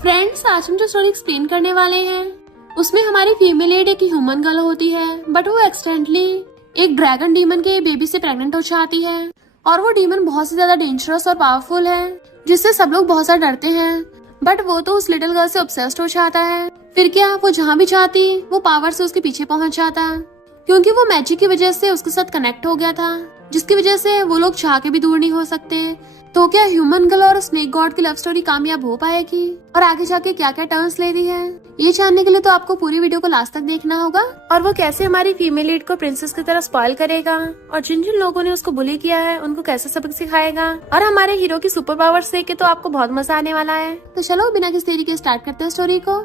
Friends, आज हम जो स्टोरी एक्सप्लेन करने वाले हैं उसमें हमारी फीमेल लीड एक ह्यूमन गर्ल होती है, बट वो एक्सीडेंटली एक ड्रैगन डीमन के बेबी से प्रेग्नेंट हो जाती है। और वो डीमन बहुत से ज्यादा डेंजरस और पावरफुल है, जिससे सब लोग बहुत ज्यादा डरते हैं। बट वो तो उस लिटिल गर्ल से ऑब्सेस्ड हो जाता है। फिर क्या, वो जहाँ भी जाती वो पावर से उसके पीछे पहुंच जाता, क्योंकि वो मैजिक की वजह से उसके साथ कनेक्ट हो गया था, जिसकी वजह से वो लोग चाह के भी दूर नहीं हो सकते। तो क्या ह्यूमन गर्ल और स्नेक गॉड की लव स्टोरी कामयाब हो पाएगी और आगे जाके क्या क्या टर्न्स ले रही है, ये जानने के लिए तो आपको पूरी वीडियो को लास्ट तक देखना होगा। और वो कैसे हमारी फीमेल लीड को प्रिंसेस की तरह स्पॉइल करेगा और जिन जिन लोगों ने उसको बुली किया है उनको कैसे सबक सिखाएगा, और हमारे हीरो की सुपर पावर्स देख के तो आपको बहुत मजा आने वाला है। तो चलो बिना किसी देरी के स्टार्ट करते हैं स्टोरी को।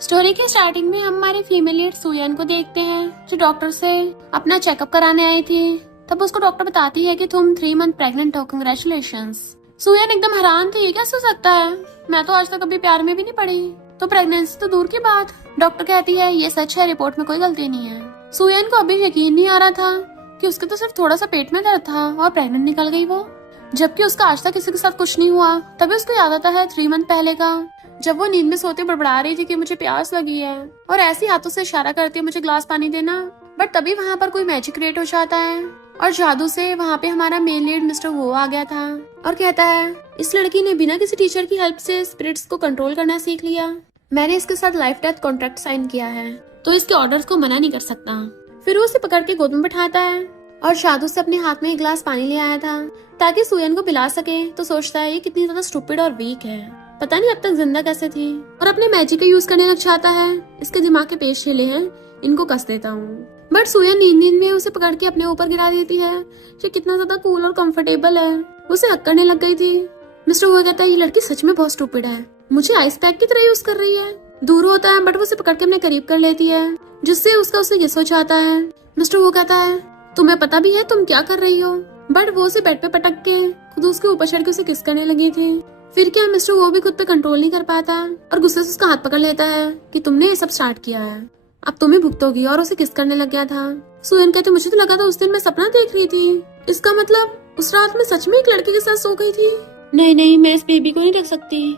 स्टोरी के स्टार्टिंग में हम हमारी फीमेल लीड सुयन को देखते हैं, जो डॉक्टर से अपना चेकअप कराने आई थी। तब उसको डॉक्टर बताती है कि तुम 3 मंथ प्रेग्नेंट हो, कंग्रेचुलेशंस। सुयन एकदम हैरान थी, ये कैसे हो सकता है, मैं तो आज तक कभी प्यार में भी नहीं पड़ी, तो प्रेगनेंसी तो दूर की बात। डॉक्टर कहती है ये सच है, रिपोर्ट में कोई गलती नहीं है। सुयन को अभी यकीन नहीं आ रहा था कि उसके तो सिर्फ थोड़ा सा पेट में दर्द था और प्रेग्नेंट निकल गई वो, जबकि उसका आज तक किसी के साथ कुछ नहीं हुआ। तभी उसको याद आता है 3 मंथ पहले का, जब वो नींद में सोते बड़बड़ा रही थी कि मुझे प्यास लगी है और ऐसी हाथों से इशारा करती है मुझे ग्लास पानी देना। बट तभी वहाँ पर कोई मैजिक क्रिएट हो जाता है और जादू से वहाँ पे हमारा मेन लीड मिस्टर वो आ गया था और कहता है इस लड़की ने बिना किसी टीचर की हेल्प से स्पिरिट्स को कंट्रोल करना सीख लिया। मैंने इसके साथ लाइफ डेथ कॉन्ट्रैक्ट साइन किया है, तो इसके ऑर्डर्स को मना नहीं कर सकता। फिर वो उसे पकड़ के गोद में बैठाता है और जादू से अपने हाथ में एक गिलास पानी ले आया था ताकि सुयन को पिला सके। तो सोचता है ये कितनी ज्यादा स्टूपिड और वीक है, पता नहीं अब तक जिंदा कैसे थी, और अपने मैजिक का यूज करने लग जाता है। इसके दिमाग के पेश हिले हैं, इनको कस देता हूँ। बट सुयन नींद में उसे पकड़ के अपने ऊपर गिरा देती है। ये कितना ज्यादा कूल और कंफर्टेबल है, उसे हक करने लग गई थी। मिस्टर वो कहता है ये लड़की सच में बहुत स्टूपिड है, मुझे आइस पैक की तरह यूज कर रही है। दूर होता है बट वो उसे पकड़ के अपने करीब कर लेती है, जिससे उसका उसे गिस हो जाता है। मिस्टर वो कहता है तुम्हें पता भी है तुम क्या कर रही हो, बट वो उसे बेड पे पटक के खुद उसके ऊपर चढ़ के उसे किस करने लगी थी। फिर क्या, मिस्टर वो भी खुद पे कंट्रोल नहीं कर पाता और गुस्से से उसका हाथ पकड़ लेता है कि तुमने ये सब स्टार्ट किया है, अब तुम्हें भुगतोगी, और उसे किस करने लग गया था। सुयन कहते मुझे तो लगा था उस दिन मैं सपना देख रही थी, इसका मतलब उस रात में सच में एक लड़के के साथ सो गई थी। नहीं, मैं इस बेबी को नहीं रख सकती।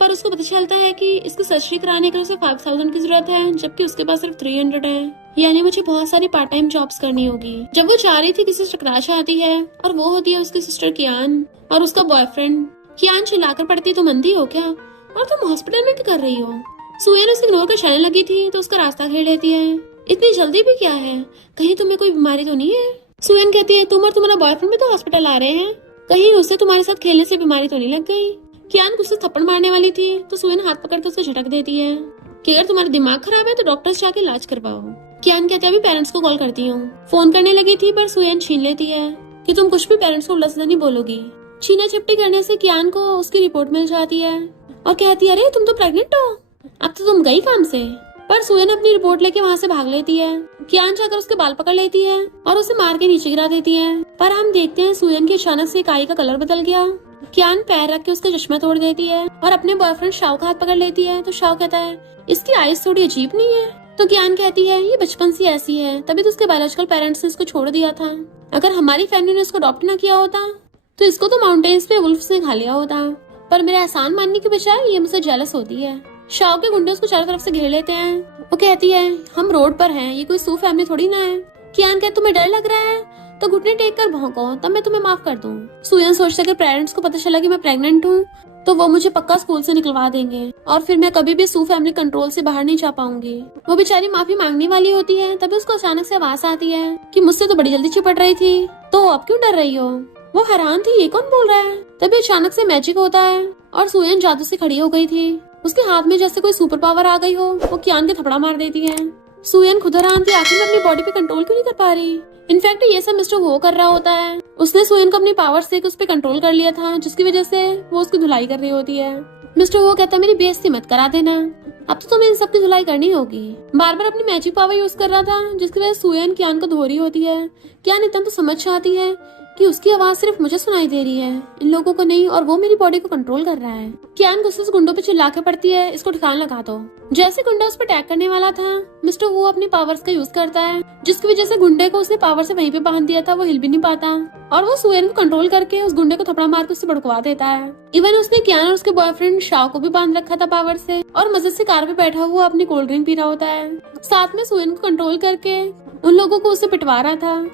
पर उसको पता चलता है कि इसको सर्जरी कराने के लिए उसे 5000 की जरूरत है, जबकि उसके पास सिर्फ 300 है, यानी मुझे बहुत सारी पार्ट टाइम जॉब्स करनी होगी। जब वो जा रही थी किसी से टकरा जाती है और वो होती है उसकी सिस्टर कियान और उसका बॉयफ्रेंड। कियान चिल्लाकर पड़ती तुम अंधी हो क्या, और तुम हॉस्पिटल में क्या कर रही हो। सुयन उसे इग्नोर कर चलने लगी थी तो उसका रास्ता घेर लेती है। इतनी जल्दी भी क्या है, कहीं तुम्हें कोई बीमारी तो नहीं है। सुयन कहती है तुम और तुम्हारा बॉयफ्रेंड भी तो हॉस्पिटल आ रहे हैं, कहीं उसे तुम्हारे साथ खेलने से बीमारी तो नहीं लग गई। कियान उसे थप्पड़ मारने वाली थी तो सुयन हाथ पकड़ के उसे झटक देती है कि अगर तुम्हारा दिमाग खराब है तो डॉक्टर से जाके इलाज करवाओ। कियान कहते अभी पेरेंट्स को कॉल करती हूँ। फोन करने लगी थी पर सुयन छीन लेती है कि तुम कुछ भी पेरेंट्स को उल्टा सीधा नहीं बोलोगी। छीना झपटी करने से कियान को उसकी रिपोर्ट मिल जाती है और कहती है अरे तुम तो प्रेग्नेंट हो, अब तो तुम गई काम से। पर सुयन अपनी रिपोर्ट लेके वहाँ से भाग लेती है। कियान जाकर उसके बाल पकड़ लेती है और उसे मार के नीचे गिरा देती है। पर हम देखते हैं सुयन की अचानक से काई का कलर बदल गया। कियान पैर रख के उसका चश्मा तोड़ देती है और अपने बॉयफ्रेंड शाव का हाथ पकड़ लेती है। तो शाव कहता है इसकी आइज थोड़ी अजीब नहीं है। तो कियान कहती है ये बचपन से ऐसी है, तभी तो उसके बायोलॉजिकल पेरेंट्स ने इसको छोड़ दिया था। अगर हमारी फैमिली ने इसको अडॉप्ट न किया होता तो इसको तो माउंटेन्स पे वुल्फ्स ने खा लिया होता। पर मेरा एहसान मानने के बजाय ये मुझसे जेलस होती है। शाव के गुंडे उसको चारों तरफ से घेर लेते हैं। वो कहती है हम रोड पर हैं, ये कोई सू फैमिली थोड़ी ना है। कियान कहते तुम्हें डर लग रहा है तो घुटने टेक कर भौंको, तब मैं तुम्हें माफ कर दूं। सुयन सोचता है कि पेरेंट्स को पता चला कि मैं प्रेग्नेंट हूँ तो वो मुझे पक्का स्कूल से निकलवा देंगे और फिर मैं कभी भी सू फैमिली कंट्रोल से बाहर नहीं जा पाऊंगी। वो बेचारी माफी मांगने वाली होती है, तभी उसको अचानक से आवाज आती है कि मुझसे तो बड़ी जल्दी चिपट रही थी, तो अब क्यों डर रही हो। वो हैरान थी ये कौन बोल रहा है। तभी अचानक से मैजिक होता है और सुयन जादू से खड़ी हो गई थी। उसके हाथ में जैसे कोई सुपर पावर आ गई हो। वो कियान के थपड़ा मार देती है। सुयन खुद हैरान थी आखिर मैं अपनी बॉडी पे कंट्रोल क्यों नहीं कर पा रही। इनफैक्ट ये सब मिस्टर वो कर रहा होता है। उसने सुयन को अपनी पावर से उस पे कंट्रोल कर लिया था, जिसकी वजह से वो उसकी धुलाई कर रही होती है। मिस्टर वो कहता है मेरी बेइज्जती मत करा देना, अब तो तुम्हें इन सब की धुलाई करनी होगी। बार बार अपनी मैजिक पावर यूज कर रहा था, जिसकी वजह से सुयन कियान को धो रही होती है। कियान इतना तो समझ जाती है कि उसकी आवाज सिर्फ मुझे सुनाई दे रही है, इन लोगों को नहीं, और वो मेरी बॉडी को कंट्रोल कर रहा है। कियान गुस्से से गुंडों पे चिल्ला के पड़ती है, इसको ठिकाना लगा दो। जैसे गुंडा उस पर अटैक करने वाला था, मिस्टर वो अपनी पावर्स का यूज करता है, जिसकी वजह से गुंडे को उसने पावर से वहीं पे बांध दिया था, वो हिल भी नहीं पाता, और वो सुएन को कंट्रोल करके उस गुंडे को थपड़ा मार के उससे भड़कवा देता है। इवन उसने कियान और उसके बॉयफ्रेंड शाओ को भी बांध रखा था पावर से, और मजे से कार पे बैठा हुआ अपनी कोल्ड ड्रिंक पी रहा होता है। साथ में सुएन को कंट्रोल करके उन लोगों को उससे पिटवा रहा था।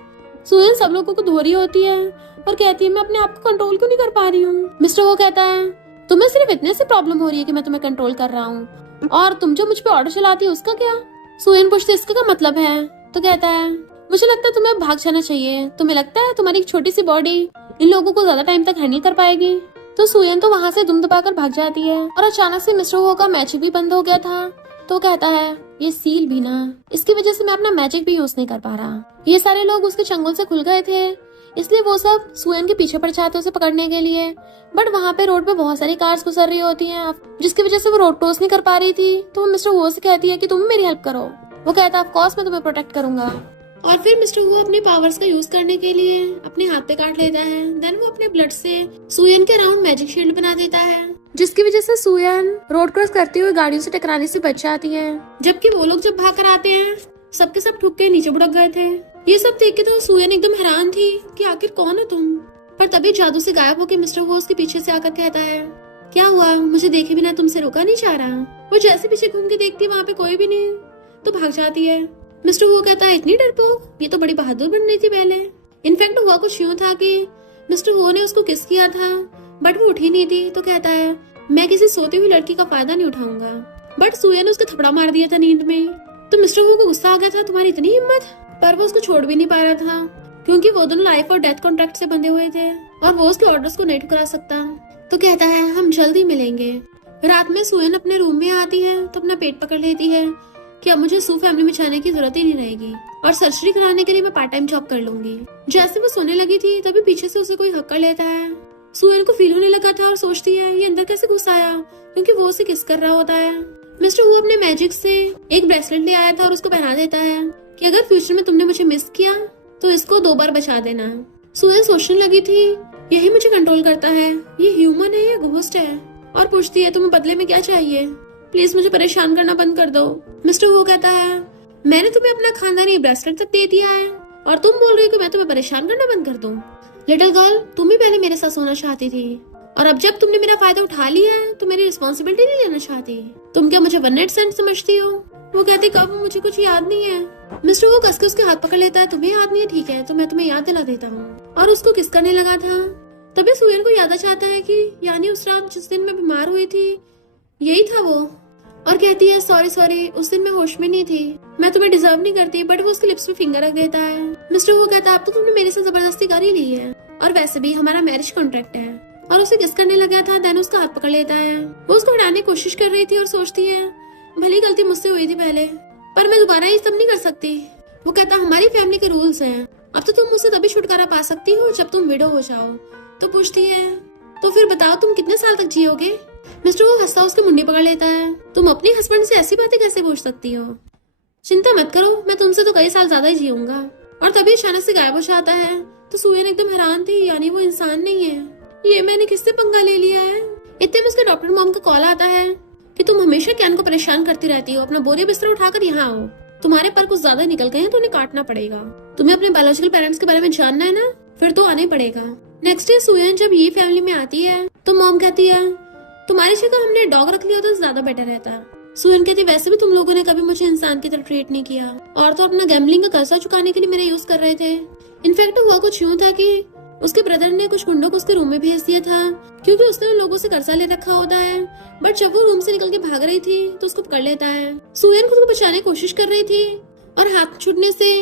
सुएन सब लोगों को धो रही होती है और कहती है, मैं अपने आप को कंट्रोल क्यों नहीं कर पा रही हूँ। मिस्टर वो कहता है, तुम्हें सिर्फ इतने से प्रॉब्लम हो रही है कि मैं तुम्हें कंट्रोल कर रहा हूँ, और तुम जो मुझ पे ऑर्डर चलाती है उसका क्या। सुएन पूछते, इसका क्या मतलब है। तो कहता है, मुझे लगता है तुम्हें भाग जाना चाहिए, तुम्हें लगता है तुम्हारी एक छोटी सी बॉडी इन लोगों को ज्यादा टाइम तक हैंडल कर पाएगी। तो सुएन तो वहाँ से दुम दबाकर भाग जाती है, और अचानक से मिस्टर वो का मैजिक भी बंद हो गया था। तो कहता है, ये सील भी ना, इसकी वजह से मैं अपना मैजिक भी यूज नहीं कर पा रहा। ये सारे लोग उसके चंगुल से खुल गए थे, इसलिए वो सब सुएन के पीछे पड़ जाते उसे पकड़ने के लिए। बट वहाँ पे रोड पे बहुत सारी कार्स गुजर रही होती हैं, जिसकी वजह से वो रोड क्रॉस नहीं कर पा रही थी। तो वो मिस्टर वो से कहती है कि तुम मेरी हेल्प करो। वो कहता है, ऑफ कोर्स मैं तुम्हें प्रोटेक्ट करूंगा। और फिर मिस्टर वो अपने पावर्स का यूज करने के लिए अपने हाथ पे काट लेता है। देन वो अपने ब्लड से सुएन के अराउंड मैजिक शील्ड बना देता है, जिसकी वजह से सुएन रोड क्रॉस करते हुए गाड़ियों से टकराने से बच जाती है। जबकि वो लोग जब भाग कर आते हैं, सबके सब ठुक के नीचे बुड़क गए थे। ये सब देख के तो सुएन एकदम हैरान थी कि आखिर कौन हो तुम। पर तभी जादू से गायब होकर मिस्टर वो उसके पीछे से आकर कहता है, क्या हुआ, मुझे देखे बिना तुमसे रुका नहीं जा रहा। वो जैसे पीछे घूम के देखती वहाँ पे कोई भी नहीं, तो भाग जाती है। मिस्टर वो कहता है, इतनी डरपोक, ये तो बड़ी बहादुर बन रही थी पहले। इनफैक्ट हुआ कुछ यूं था कि मिस्टर वो ने उसको किस किया था, बट वो उठी नहीं थी। तो कहता है, मैं किसी सोती हुई लड़की का फायदा नहीं उठाऊंगा। बट सुएन ने उसको थपड़ा मार दिया था नींद में। तो मिस्टर वो को गुस्सा आ गया था, तुम्हारी इतनी हिम्मत। पर वो उसको छोड़ भी नहीं पा रहा था, क्योंकि वो दोनों लाइफ और डेथ कॉन्ट्रैक्ट से बंधे हुए थे, और वो उसके ऑर्डर्स को नहीं ठुकरा सकता। तो कहता है, हम जल्दी मिलेंगे। रात में सुएन अपने रूम में आती है तो अपना पेट पकड़ लेती है कि अब मुझे सू फैमिली में जाने की जरूरत ही नहीं रहेगी, और सर्जरी कराने के लिए मैं पार्ट टाइम जॉब कर लूंगी। जैसे वो सोने लगी थी, तभी पीछे से उसे कोई हक कर लेता है। सुएन को फील होने लगा था और सोचती है, ये अंदर कैसे घुस आया, क्योंकि वो उसे किस कर रहा होता है। मिस्टर वो अपने मैजिक से एक ब्रेसलेट ले आया था और उसको पहना देता है कि अगर फ्यूचर में तुमने मुझे मिस किया तो इसको 2 बार बचा देना। सुएन सोचने लगी थी, यही मुझे कंट्रोल करता है, ये ह्यूमन है या घोस्ट है। और पूछती है, तुम्हें बदले में क्या चाहिए, प्लीज मुझे परेशान करना बंद कर दो। मिस्टर वो कहता है, मैंने तुम्हें अपना खानदानी ब्रेसलेट तक दे दिया है, और तुम बोल रही हो कि मैं तुम्हें परेशान करना बंद कर दूं। लिटिल गर्ल, तुम ही पहले मेरे साथ सोना चाहती थी, और अब जब तुमने मेरा फायदा उठा लिया है तो मेरी रिस्पॉन्सिबिलिटी नहीं लेना चाहती। तुम क्या मुझे वन नाइट स्टैंड समझती हो। वो कहती, कब, मुझे कुछ याद नहीं है। मिस्टर वो कस के उसके हाथ पकड़ लेता है, तुम्हें याद नहीं है, ठीक है तो मैं तुम्हें याद दिला देता हूँ, और उसको किस करने लगा था। तभी सुएन को याद आ जाता है कि यानी उस रात जिस दिन मैं बीमार हुई थी, यही था वो। और कहती है, सॉरी, उस दिन मैं होश में नहीं थी, मैं तुम्हें डिजर्व नहीं करती। बट वो उसके लिप्स पे फिंगर रख देता है। मिस्टर वो कहता है, अब तो तुमने मेरे से जबरदस्ती कर ही ली है, और वैसे भी हमारा मैरिज कॉन्ट्रैक्ट है। और उसे किस करने लगा था, देन उसका हाथ पकड़ लेता है। वो उसको हटाने की कोशिश कर रही थी और सोचती है, भली गलती मुझसे हुई थी पहले, पर मैं दोबारा ये सब नहीं कर सकती। वो कहता, हमारी फैमिली के रूल्स हैं, अब तो तुम मुझसे तभी छुटकारा पा सकती हो जब तुम विडो हो जाओ। तो पूछती है, तो फिर बताओ तुम कितने साल तक जियोगे। मिस्टर वो हंसता उसकी मुंडी पकड़ लेता है, तुम अपने हस्बैंड से ऐसी बातें कैसे पूछ सकती हो, चिंता मत करो, मैं तुमसे तो कई साल ज्यादा ही जीऊंगा। और तभी अचानक से गायब हो जाता है। तो सुएन एकदम हैरान थी, यानी वो इंसान नहीं है, ये मैंने किससे पंगा ले लिया है। इतने में उसके डॉक्टर मॉम का कॉल आता है कि तुम हमेशा कैन को परेशान करती रहती हो, अपना बोरिया बिस्तर उठाकर यहाँ आओ, तुम्हारे पर कुछ ज्यादा निकल गए हैं तो उन्हें काटना पड़ेगा। तुम्हें अपने बायोलॉजिकल पेरेंट्स के बारे में जानना है ना, फिर तो आना ही पड़ेगा। नेक्स्ट डे सुएन जब ये फैमिली में आती है तो मॉम कहती है, तुम्हारी जगह हमने डॉग रख लिया तो ज्यादा बेटर रहता। सुएन कहती, वैसे भी तुम लोगों ने कभी मुझे इंसान की तरह ट्रीट नहीं किया, और तो अपना गैम्बलिंग का कर्जा चुकाने के लिए मेरे यूज कर रहे थे। इनफैक्ट हुआ कुछ यूं था कि उसके ब्रदर ने कुछ गुंडों को उसके रूम में भेज दिया था, क्योंकि उसने उन लोगों से कर्जा ले रखा होता है। बट जब वो रूम से निकल के भाग रही थी तो उसको पकड़ लेता है। सुएन खुद को बचाने की कोशिश कर रही थी, और हाथ छूटने से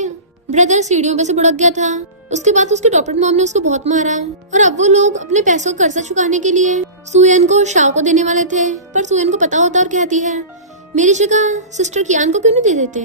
ब्रदर सीढ़ियों में से बुड़क गया था। उसके बाद उसके डॉक्टर मॉम ने उसको बहुत मारा, और अब वो लोग अपने पैसों का कर्जा चुकाने के लिए सुएन को शाओ को देने वाले थे। पर सुएन को पता होता और कहती है, मेरी जगह सिस्टर कियान को क्यों नहीं दे देते।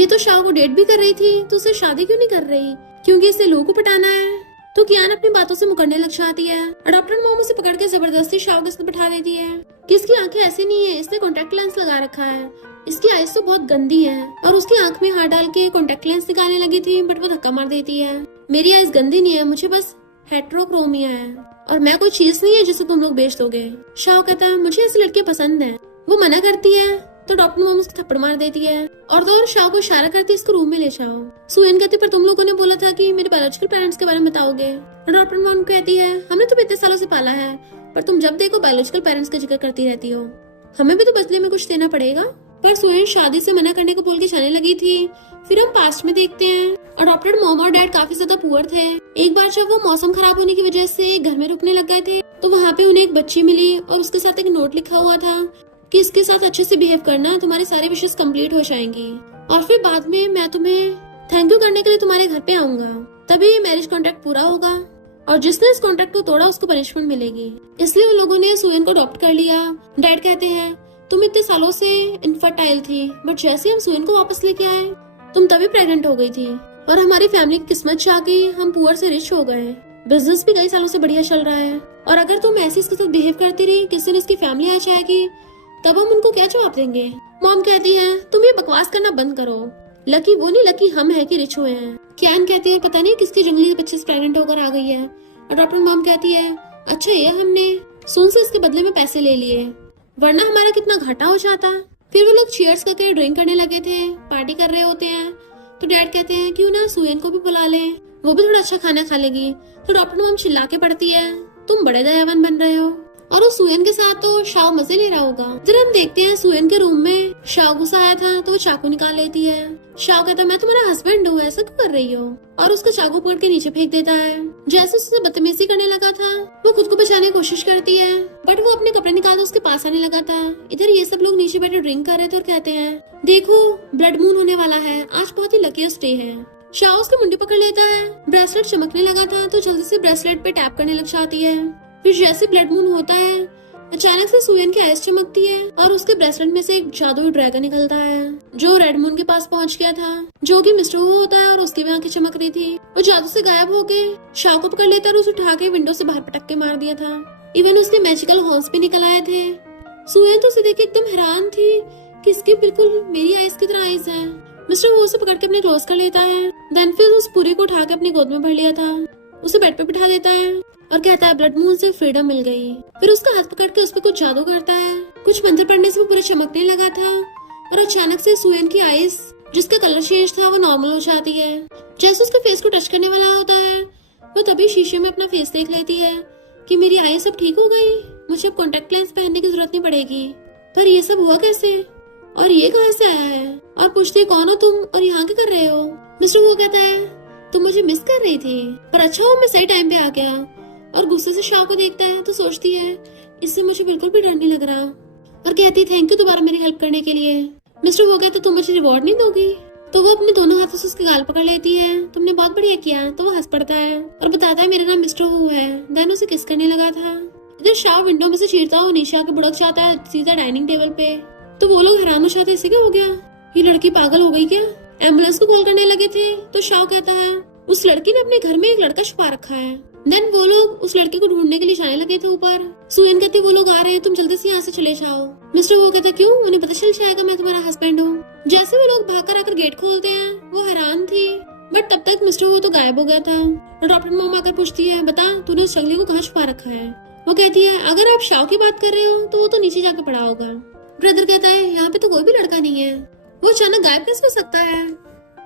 ये तो शाओ को डेट भी कर रही थी, तो उसे शादी क्यों नहीं कर रही, क्योंकि इसे लोगों को पटाना है। तो कियान अपनी बातों से मुकरने लग जाती है, और डॉक्टर मॉम उसे पकड़ के जबरदस्ती शाओ के साथ बैठा देती है कि इसकी आंखें ऐसी नहीं है, इसने कॉन्टेक्ट लेंस लगा रखा है, इसकी आईज तो बहुत गंदी है। और उसकी आंख में हाथ डाल के कॉन्टेक्ट लेंस निकालने लगी थी, बट वो धक्का मार देती है, मेरी आईज गंदी नहीं है, मुझे बस हेट्रोक्रोमिया है और मैं कोई चीज नहीं है जिसे तुम लोग बेच दोगे। शाओ कहता है मुझे ऐसी लड़की पसंद है। वो मना करती है तो डॉक्टर मॉम उसको थप्पड़ मार देती है और तो और शाओ को इशारा करती है इसको रूम में ले जाओ। सुएन कहती है पर तुम लोगों ने बोला था कि मेरे बायोलॉजिकल पेरेंट्स के बारे में बताओगे। डॉक्टर मॉम कहती है हमने तुम्हें इतने सालों से पाला है पर तुम जब देखो बायोलॉजिकल पेरेंट्स का जिक्र करती रहती हो, हमें भी तो बदले में कुछ देना पड़ेगा। पर सुएन शादी से मना करने को बोल के जाने लगी थी। फिर हम पास्ट में देखते हैं अडॉप्टेड मॉम और डैड काफी ज्यादा पुअर थे। एक बार जब वो मौसम खराब होने की वजह से घर में रुकने लग गए थे तो वहाँ पे उन्हें एक बच्ची मिली और उसके साथ एक नोट लिखा हुआ था कि इसके साथ अच्छे से बिहेव करना, तुम्हारी सारी विशेष कंप्लीट हो जाएंगी और फिर बाद में मैं तुम्हें थैंक यू करने के लिए तुम्हारे घर पे आऊंगा, तभी ये मैरिज कॉन्ट्रैक्ट पूरा होगा और जिसने इस कॉन्ट्रैक्ट को तोड़ा उसको पनिशमेंट मिलेगी। इसलिए उन लोगों ने सुएन को अडॉप्ट कर लिया। डैड कहते हैं तुम इतने सालों से इनफर्टाइल थी बट जैसे हम सुएन को वापस लेके आए तुम तभी प्रेग्नेंट हो गई थी और हमारी फैमिली की किस्मत चाह गई, हम पुअर से रिच हो गए। बिजनेस भी कई सालों से बढ़िया चल रहा है और अगर तुम ऐसे इसके साथ बिहेव करती रही किस दिन इसकी फैमिली आ जाएगी तब हम उनको क्या जवाब देंगे। मॉम कहती है तुम ये बकवास करना बंद करो, लकी वो नहीं लकी हम है कि रिच हुए हैं। कैन कहती है पता नहीं किसकी जंगली बच्चे से प्रेग्नेंट होकर आ गई है और डॉक्टर मॉम कहती है अच्छा ये हमने सुन से इसके बदले में पैसे ले लिए वरना हमारा कितना घाटा हो जाता। फिर वो लोग चीयर्स करके ड्रिंक करने लगे थे, पार्टी कर रहे होते हैं तो डैड कहते हैं क्यों ना सुएन को भी बुला ले, वो भी थोड़ा अच्छा खाना खा लेगी। तो डॉक्टर मॉम चिल्ला के पड़ती है तुम बड़े दयावान बन रहे हो और उस सुएन के साथ तो शाओ मजे ले रहा होगा। फिर हम देखते हैं सुएन के रूम में शाओ गुस्सा आया था तो वो चाकू निकाल लेती है। शाओ कहता है मैं तुम्हारा हस्बैंड हूँ, ऐसा क्यों कर रही हो, और उसका चाकू पकड़ के नीचे फेंक देता है। जैसे उससे बदतमीजी करने लगा था वो खुद को बचाने की कोशिश करती है बट वो अपने कपड़े निकाल उसके पास आने लगा था। इधर ये सब लोग नीचे बैठे ड्रिंक कर रहे थे और कहते हैं देखो ब्लड मून होने वाला है, आज बहुत ही लकीस्ट डे है। शाओ उसकी मुंडी पकड़ लेता है, ब्रेसलेट चमकने लगा था तो जल्दी से ब्रेसलेट पे टैप करने लग जाती है। फिर जैसे ब्लड मून होता है अचानक से सुएन की आइस चमकती है और उसके ब्रेसलेट में से एक जादुई ड्रैगन निकलता है जो रेड मून के पास पहुंच गया था, जो कि मिस्टर वो होता है और उसकी भी आंखें चमक रही थी। वो जादू से गायब होके शाओ को पकड़ लेता और उसे उठा के विंडो से बाहर पटक के मार दिया था। इवन उसके मैजिकल हॉर्न्स भी निकल आए थे। सुएन तो उसे देख के एकदम हैरान थी कि इसकी बिल्कुल मेरी आइस की तरह आइस है। मिस्टर वो उसे पकड़ के अपने क्लोज कर लेता है। देन फिर उस पूरी को उठा के अपनी गोद में भर लिया था, उसे बेड पे बिठा देता है और कहता है ब्लड मून से फ्रीडम मिल गई। फिर उसका हाथ पकड़ के उस पर कुछ जादू करता है, कुछ मंत्र पढ़ने से वो पूरा चमकने लगा था और अचानक से सुएन की आइस जिसका कलर चेंज था वो नॉर्मल हो जाती है। जैसे उसके फेस को टच करने वाला होता है वो तभी शीशे में अपना फेस देख लेती है कि मेरी आइस अब ठीक हो गई, मुझे अब कॉन्टेक्ट लेंस पहनने की जरूरत नहीं पड़ेगी। पर ये सब हुआ कैसे और ये कहाँ से आया है, और पूछती है कौन हो तुम और यहाँ क्या कर रहे हो। मिस्टर वो कहता है तुम मुझे मिस कर रही थी पर अच्छा हो मैं सही टाइम पे आ गया, और गुस्से से शाओ को देखता है तो सोचती है इससे मुझे बिल्कुल भी डर नहीं लग रहा और कहती थैंक यू दोबारा मेरी हेल्प करने के लिए। मिस्टर वो कहता तुम मुझे रिवॉर्ड नहीं दोगी, तो वो अपने दोनों हाथों से उसके गाल पकड़ लेती है। तुमने बहुत बढ़िया किया, तो वो हंस पड़ता है और बताता है मेरा नाम मिस्टर हु है। देन उसे किस करने लगा था। इधर शाओ विंडो में से चीरता हुआ नीचे आके बुड़क जाता है सीधा डाइनिंग टेबल पे। तो वो लोग हैरान हो जाते इसे क्या हो गया, ये लड़की पागल हो गई क्या। एम्बुलेंस को कॉल करने लगे थे तो शाओ कहता है उस लड़की ने अपने घर में एक लड़का छुपा रखा है। देन वो लोग उस लड़के को ढूंढने के लिए जाने लगे थे ऊपर। सुएन कहती वो लोग आ रहे हैं, तुम जल्दी से यहाँ से चले जाओ। मिस्टर वो कहता क्यों, उन्हें पता चल जाएगा मैं तुम्हारा हस्बैंड हूँ। जैसे वो लोग भाग कर आकर गेट खोलते हैं वो हैरान थी बट तब तक मिस्टर वो तो गायब हो गया था। और डॉक्टर मॉम आकर पूछती है बता तूने उस चंगली को कहाँ छुपा रखा है। वो कहती है अगर आप शाओ की बात कर रहे हो तो वो तो नीचे जाकर पड़ा होगा। ब्रदर कहता है यहाँ पे तो कोई भी लड़का नहीं है, वो अचानक गायब कैसे हो सकता है।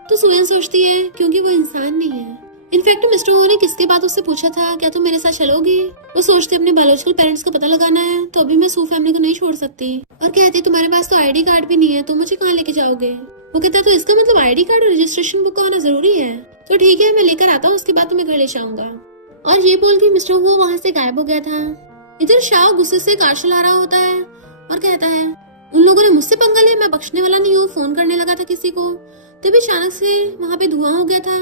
तो सुएन सोचती है क्योंकि वो इंसान नहीं है। इनफैक्ट मिस्टर हो ने किसके बाद उससे पूछा था क्या तुम मेरे साथ चलोगी। वो सोचते अपने बायोलॉजिकल पेरेंट्स का पता लगाना है तो अभी मैं सू फैमिली को नहीं छोड़ सकती। और कहते तुम्हारे पास तो आईडी कार्ड भी नहीं है, तुम मुझे कहाँ लेके जाओगे। वो कहता तो इसका मतलब आईडी कार्ड और रजिस्ट्रेशन बुक का होना जरूरी है। तो ठीक है मैं लेकर आता हूँ, उसके बाद तुम्हें घर ले जाऊंगा। और ये बोल के मिस्टर वो वहाँ से गायब हो गया था। इधर शाओ गुस्से से कार चला रहा होता है और कहता है उन लोगों ने मुझसे पंगा लिया, मैं बख्शने वाला नहीं हूँ। फोन करने लगा था किसी को, तभी अचानक से वहाँ पे धुआं हो गया था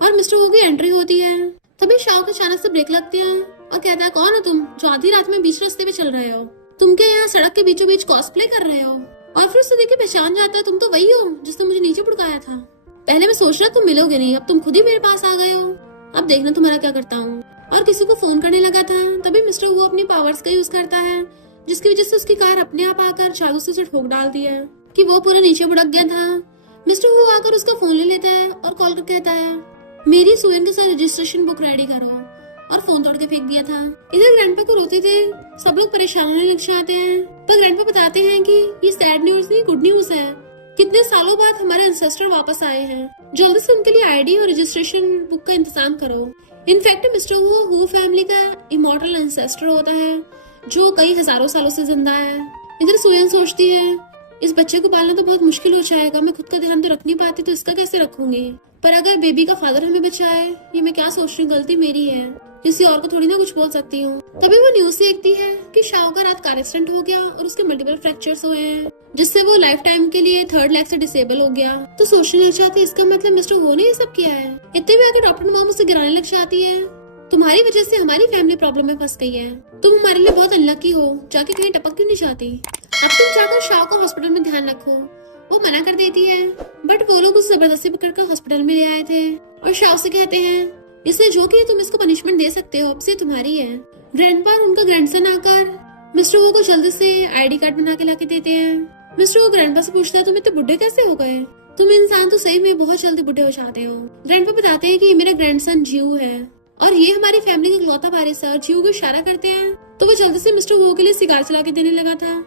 और मिस्टर वो की एंट्री होती है। तभी शाओ के अचानक से ब्रेक लगते हैं और कहता है कौन हो तुम जो आधी रात में बीच रास्ते पे चल रहे हो, तुम क्या यहाँ सड़क के बीचों बीच कॉस्प्ले कर रहे हो। और फिर उससे देख के पहचान जाता है तुम तो वही हो जिसने मुझे नीचे भुड़काया था। पहले मैं सोच रहा तुम मिलोगे नहीं, अब तुम खुद ही मेरे पास आ गए हो, अब देखना तुम्हारा क्या करता हूँ। और किसी को फोन करने लगा था तभी मिस्टर वो अपनी पावर्स का यूज करता है जिसकी वजह से उसकी कार अपने आप आकर जादू से उसे ठोक डालती है कि वो पूरा नीचे भुड़क गया था। मिस्टर वो आकर उसका फोन ले लेता है और कॉल कर कहता है मेरी सुएन के साथ रजिस्ट्रेशन बुक रेडी करो और फोन तोड़ के फेंक दिया था। इधर ग्रैंडपा को रोते थे सब लोग परेशान होने लग जाते हैं, पर ग्रैंडपा बताते हैं कि ये सैड न्यूज नहीं गुड न्यूज है। कितने सालों बाद हमारे एंसेस्टर वापस आए हैं, जल्दी से उनके लिए आईडी और रजिस्ट्रेशन बुक का इंतजाम करो। इनफैक्ट मिस्टर हु फैमिली का इमॉर्टल एंसेस्टर होता है जो कई हजारों सालों से जिंदा है। इधर सुयन सोचती है इस बच्चे को पालना तो बहुत मुश्किल हो जाएगा, मैं खुद का ध्यान तो रख नहीं पाती तो इसका कैसे रखूंगी। पर अगर बेबी का फादर हमें बचाए, ये मैं क्या सोच रही हूँ, गलती मेरी है, किसी और को थोड़ी ना कुछ बोल सकती हूँ। तभी वो न्यूज देखती है कि शाओ का रात कार एक्सीडेंट हो गया और उसके मल्टीपल फ्रैक्चर्स हुए हैं, जिससे वो लाइफ टाइम के लिए थर्ड लेग से डिसेबल हो गया। तो सोचने लग जाती है इसका मतलब मिस्टर हो ने ये सब किया है। इतने में आके डॉक्टर मॉम उसे गिराने लग जाती है, तुम्हारी वजह से हमारी फैमिली प्रॉब्लम में फंस गई है, तुम हमारे लिए बहुत अनलकी हो, जाके कहीं टपक क्यों नहीं जाती, अब तुम जाकर शाओ को हॉस्पिटल में ध्यान रखो। वो मना कर देती है, बट वो लोग उसे जबरदस्ती पकड़कर हॉस्पिटल में ले आए थे और शाओ से कहते हैं इसने जो किया तुम इसको पनिशमेंट दे सकते हो, अब से तुम्हारी है। ग्रैंडपा और उनका ग्रैंडसन आकर मिस्टर वो को जल्दी से आईडी कार्ड बना के लाके देते हैं। मिस्टर वो ग्रैंडपा से पूछता है तुम इतने बुढ़े कैसे हो गए, तुम इंसान तो सही में बहुत जल्दी बुढ़े हो जाते हो। ग्रैंडपा बताते हैं कि ये मेरा ग्रैंडसन जीव है और ये हमारी फैमिली का इकलौता वारिस है, और जीव को इशारा करते हैं तो वो जल्दी से मिस्टर वो के लिए सिगार चला के देने लगा था।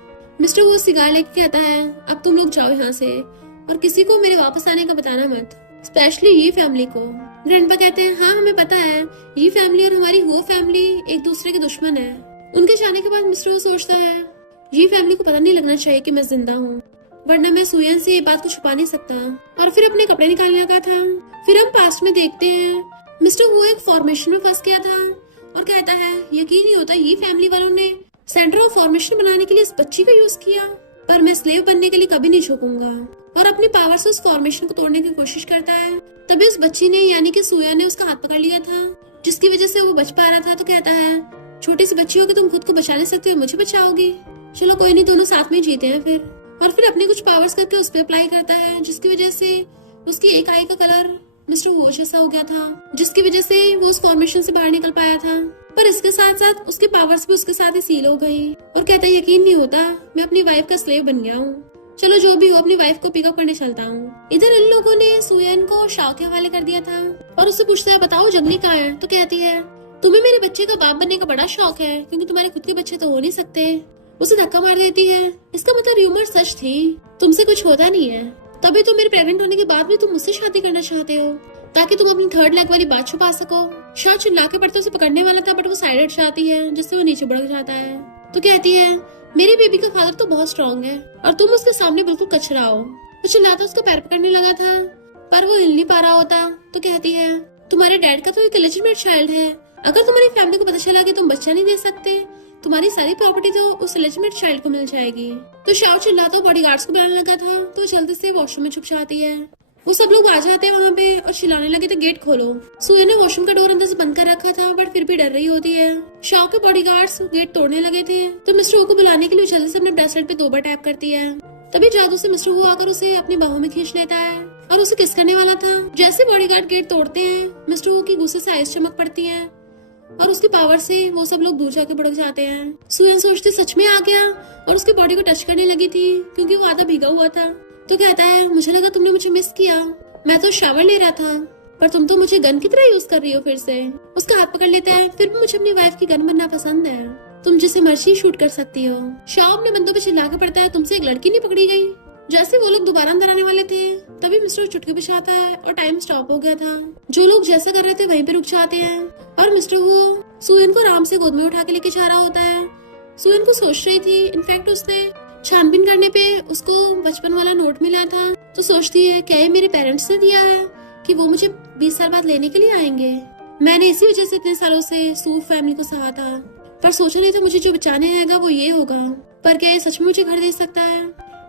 मिस्टर वो सिगार लेके कहता है अब तुम लोग जाओ यहाँ से और किसी को मेरे वापस आने का बताना मत, स्पेशली ये फैमिली को। ग्रैंडपा कहते हैं हाँ हमें पता है, ये फैमिली और हमारी वो फैमिली एक दूसरे के दुश्मन है। उनके जाने के बाद मिस्टर वो सोचता है ये फैमिली को पता नहीं लगना चाहिए कि मैं जिंदा हूँ, वरना मैं सुयन से ये बात को छुपा नहीं सकता। और फिर अपने कपड़े निकालने लगा था। फिर हम पास्ट में देखते हैं मिस्टर वो एक फॉर्मेशन में फंस गया था और कहता है यकीन नहीं होता ये फैमिली वालों ने सेंटर ऑफ फॉर्मेशन बनाने के लिए इस बच्ची का यूज किया, पर मैं स्लेव बनने के लिए कभी नहीं झुकूंगा, और अपनी पावर से उस फॉर्मेशन को तोड़ने की कोशिश करता है। तभी उस बच्ची ने यानी कि सुया ने उसका हाथ पकड़ लिया था, जिसकी वजह से वो बच पा रहा था। तो कहता है छोटी सी बच्ची हो कि तुम खुद को बचा नहीं सकते हो, मुझे बचाओगी, चलो कोई नहीं, दोनों साथ में जीते हैं फिर। और फिर अपने कुछ पावर्स करके उस पर अप्लाई करता है, जिसकी वजह से उसकी एक आई का कलर मिस्टर वो जैसा हो गया था, जिसकी वजह से वो उस फॉर्मेशन से बाहर निकल पाया था। पर इसके साथ साथ उसके पावर्स भी उसके साथ ही सील हो गई और कहता है यकीन नहीं होता मैं अपनी वाइफ का स्लेव बन गया हूँ, चलो जो भी हो अपनी वाइफ को पिकअप करने चलता हूँ। इधर इन लोगों ने सुयन को शाओ के हवाले कर दिया था और उससे पूछता है बताओ जंगली कहाँ है। तो कहती है तुम्हें मेरे बच्चे का बाप बनने का बड़ा शौक है, क्योंकि तुम्हारे खुद के बच्चे तो हो नहीं सकते। उसे धक्का मार देती है, इसका मतलब र्यूमर सच थी, तुमसे कुछ होता नहीं है, तभी तो मेरे प्रेग्नेंट होने के बाद भी तुम मुझसे शादी करना चाहते हो ताकि तुम अपनी थर्ड लेग वाली बात छुपा सको। शाओ चिल्ला के पड़ते उसे पकड़ने वाला था, बट वो साइड हट जाती है, जिससे वो नीचे बढ़ जाता है। तो कहती है मेरी बेबी का फादर तो बहुत स्ट्रॉन्ग है और तुम उसके सामने बिल्कुल कचरा हो। वो चिल्लाता उसका पैर पकड़ने लगा था, पर वो हिल नहीं पा रहा होता। तो कहती है तुम्हारे डैड का तो एक इलिजिटिमेट चाइल्ड है, अगर तुम्हारी फैमिली को पता चला कि तुम बच्चा नहीं दे सकते, तुम्हारी सारी प्रॉपर्टी तो उस इलिजिटिमेट चाइल्ड को मिल जाएगी। तो शाओ चिल्लाता बॉडीगार्ड्स को बुलाने लगा था, तो जल्दी से वॉशरूम में छुप जाती है। वो सब लोग आ जाते हैं वहाँ पे और चिल्लाने लगे थे गेट खोलो। सुया ने वॉशरूम का डोर अंदर से बंद कर रखा था, बट फिर भी डर रही होती है। शाओ के बॉडीगार्ड्स गेट तोड़ने लगे थे, तो मिस्टर वो को बुलाने के लिए जल्दी से अपने ब्रेसलेट पे 2 बार टैप करती है। तभी जादू से मिस्टर वो आकर उसे अपनी बाहों में खींच लेता है और उसे किस करने वाला था। जैसे बॉडीगार्ड गेट तोड़ते हैं, मिस्टर वो की गुस्से से आइस चमक पड़ती है और उसकी पावर से वो सब लोग दूर जाके भड़क जाते हैं। सुयन सोचती सच में आ गया और उसकी बॉडी को टच करने लगी थी, क्योंकि वो आधा भीगा हुआ था। तो कहता है मुझे लगा तुमने मुझे मिस किया, मैं तो शावर ले रहा था, पर तुम तो मुझे गन की तरह यूज कर रही हो फिर से। उसका हाथ पकड़ लेता है, फिर भी मुझे अपनी वाइफ की गन बनना पसंद है, तुम जिसे मर्जी शूट कर सकती हो। शाओ अपने बंदों पे चिल्ला के पड़ता है तुमसे एक लड़की नहीं पकड़ी गई। जैसे वो लोग दोबारा अंदर आने वाले थे, तभी मिस्टर चुटकी बिछाता है और टाइम स्टॉप हो गया था। जो लोग जैसा कर रहे थे वहीं पे रुक जाते हैं और मिस्टर वो सुयन को आराम से गोद में उठा के लेके जा रहा होता है। सुयन को सोच रही थी, इनफैक्ट उसने छानबीन करने पे उसको बचपन वाला नोट मिला था, तो सोचती है क्या ये मेरे पेरेंट्स ने दिया है कि वो मुझे 20 साल बाद लेने के लिए आएंगे। मैंने इसी वजह से इतने सालों से सू फैमिली को सहा था, पर सोचा नहीं था मुझे जो बचाने आएगा वो ये होगा। पर क्या ये सच में मुझे घर दे सकता है?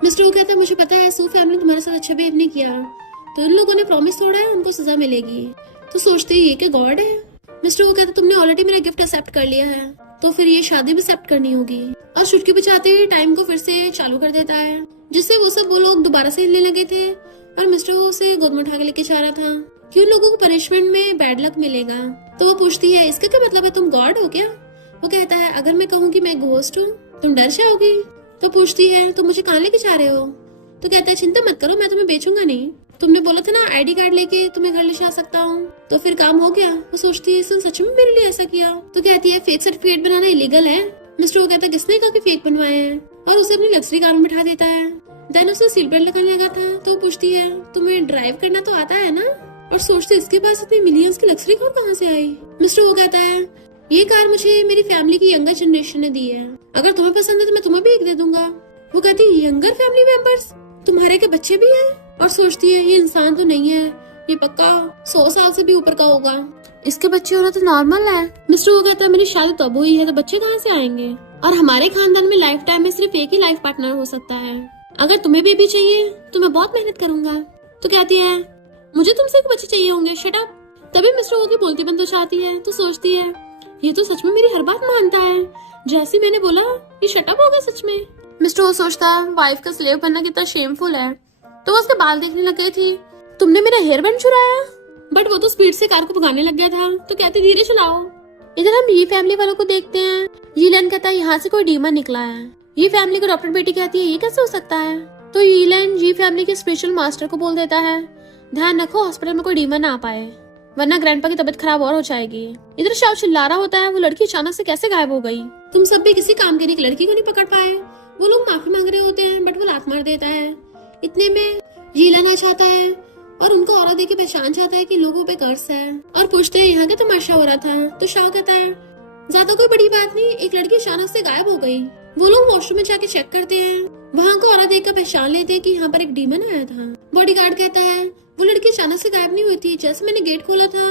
मिस्टर वो कहता है मुझे पता है सू फैमिली तुम्हारे साथ अच्छा बिहेव नहीं किया, तो इन लोगों ने प्रॉमिस तोड़ा है, उनको सजा मिलेगी। तो सोचते ये कि गॉड है। मिस्टर वो कहता है तुमने ऑलरेडी मेरा गिफ्ट एक्सेप्ट कर लिया है, तो फिर ये शादी भी एक्सेप्ट करनी होगी। और चुटकी बचाते ही टाइम को फिर से चालू कर देता है, जिससे वो लोग दोबारा से हिलने लगे थे और मिस्टर वो उसे गोद में उठा के लेके जा रहा था कि उन लोगों को पनिशमेंट में बैड लक मिलेगा। तो वो पूछती है इसका क्या मतलब है, तुम गॉड हो क्या? वो कहता है अगर मैं कहूँ कि मैं घोस्ट हूँ तुम डर जाओगी। तो पूछती है तुम मुझे कहाँ लेके जा रहे हो? तो कहता है चिंता मत करो, मैं तुम्हें बेचूंगा नहीं, तुमने बोला था ना आईडी कार्ड लेके तुम्हें घर ले जा सकता हूँ, तो फिर काम हो गया। वो सोचती है इसने सच में मेरे लिए ऐसा किया। तो कहती है फेक सर्टिफिकेट बनाना इलीगल है। मिस्टर वो कहता है किसने कहा कि फेक बनवाए हैं, और उसे अपनी लग्जरी कार में बिठा देता है। देन उसे सीट बेल्ट लगाने लगा था तो पूछती है तुम्हें ड्राइव करना तो आता है ना, और सोचते इसके पास इतनी मिलियंस की लग्जरी कार कहाँ से आई। मिस्टर वो कहता है ये कार मुझे मेरी फैमिली की यंगर जनरेशन ने दी है, अगर तुम्हें पसंद है तो मैं तुम्हें भी एक दे दूंगा। वो कहती है यंगर फैमिली मेंबर्स, तुम्हारे के बच्चे भी हैं? और सोचती है ये इंसान तो नहीं है, ये पक्का 100 साल से भी ऊपर का होगा, इसके बच्चे होना तो नॉर्मल है। मिस्टर वो कहता है मेरी शादी तब हुई है तो बच्चे कहाँ से आएंगे, और हमारे खानदान में लाइफ टाइम में सिर्फ एक ही लाइफ पार्टनर हो सकता है, अगर तुम्हें बेबी चाहिए तो मैं बहुत मेहनत करूंगा। तो कहती है मुझे तुमसे एक बच्चे चाहिए होंगे, शट अप। तभी मिस्टर वो की बोलती बंद हो जाती है। तो सोचती है ये तो सच में मेरी हर बात मानता है, जैसे मैंने बोला ये शट अप हो गया सच में। मिस्टर वो सोचता है वाइफ का स्लेव बनना कितना शेमफुल है। तो वो उसके बाल देखने लग गई थी। तुमने मेरा हेयर बैंड चुराया, बट वो तो स्पीड से कार को भगाने लग गया था। तो कहते धीरे चलाओ। इधर हम ये फैमिली वालों को देखते हैं। यीलैंड कहता है यहाँ से कोई डीमन निकला है। ये फैमिली को डॉक्टर बेटी कहती है ये कैसे हो सकता है। तो यीलैंड ये फैमिली के स्पेशल मास्टर को बोल देता है ध्यान रखो हॉस्पिटल में कोई डीमन ना आ पाए, वरना ग्रैंडपा की तबीयत खराब और हो जाएगी। इधर शाव चिल्ला रहा होता है वो लड़की अचानक से कैसे गायब हो गई। तुम सब भी किसी काम के लिए एक लड़की को नहीं पकड़ पाए। वो लोग माफी मांग रहे होते हैं बट वो लात मार देता है। इतने में यीलैंड आ जाता है और उनको औरा देख के पहचान जाता है कि लोगों पे कर्ज है, और पूछते हैं यहाँ का तमाशा हो रहा था। तो शाह कहता है ज्यादा कोई बड़ी बात नहीं, एक लड़की अचानक से गायब हो गई। वो लोग वॉशरूम में जाके चेक करते हैं, वहाँ को औरा देख कर पहचान लेते हैं कि यहाँ पर एक डीमन आया था। बॉडीगार्ड कहता है वो लड़की अचानक से गायब नहीं हुई थी, जैसे मैंने गेट खोला था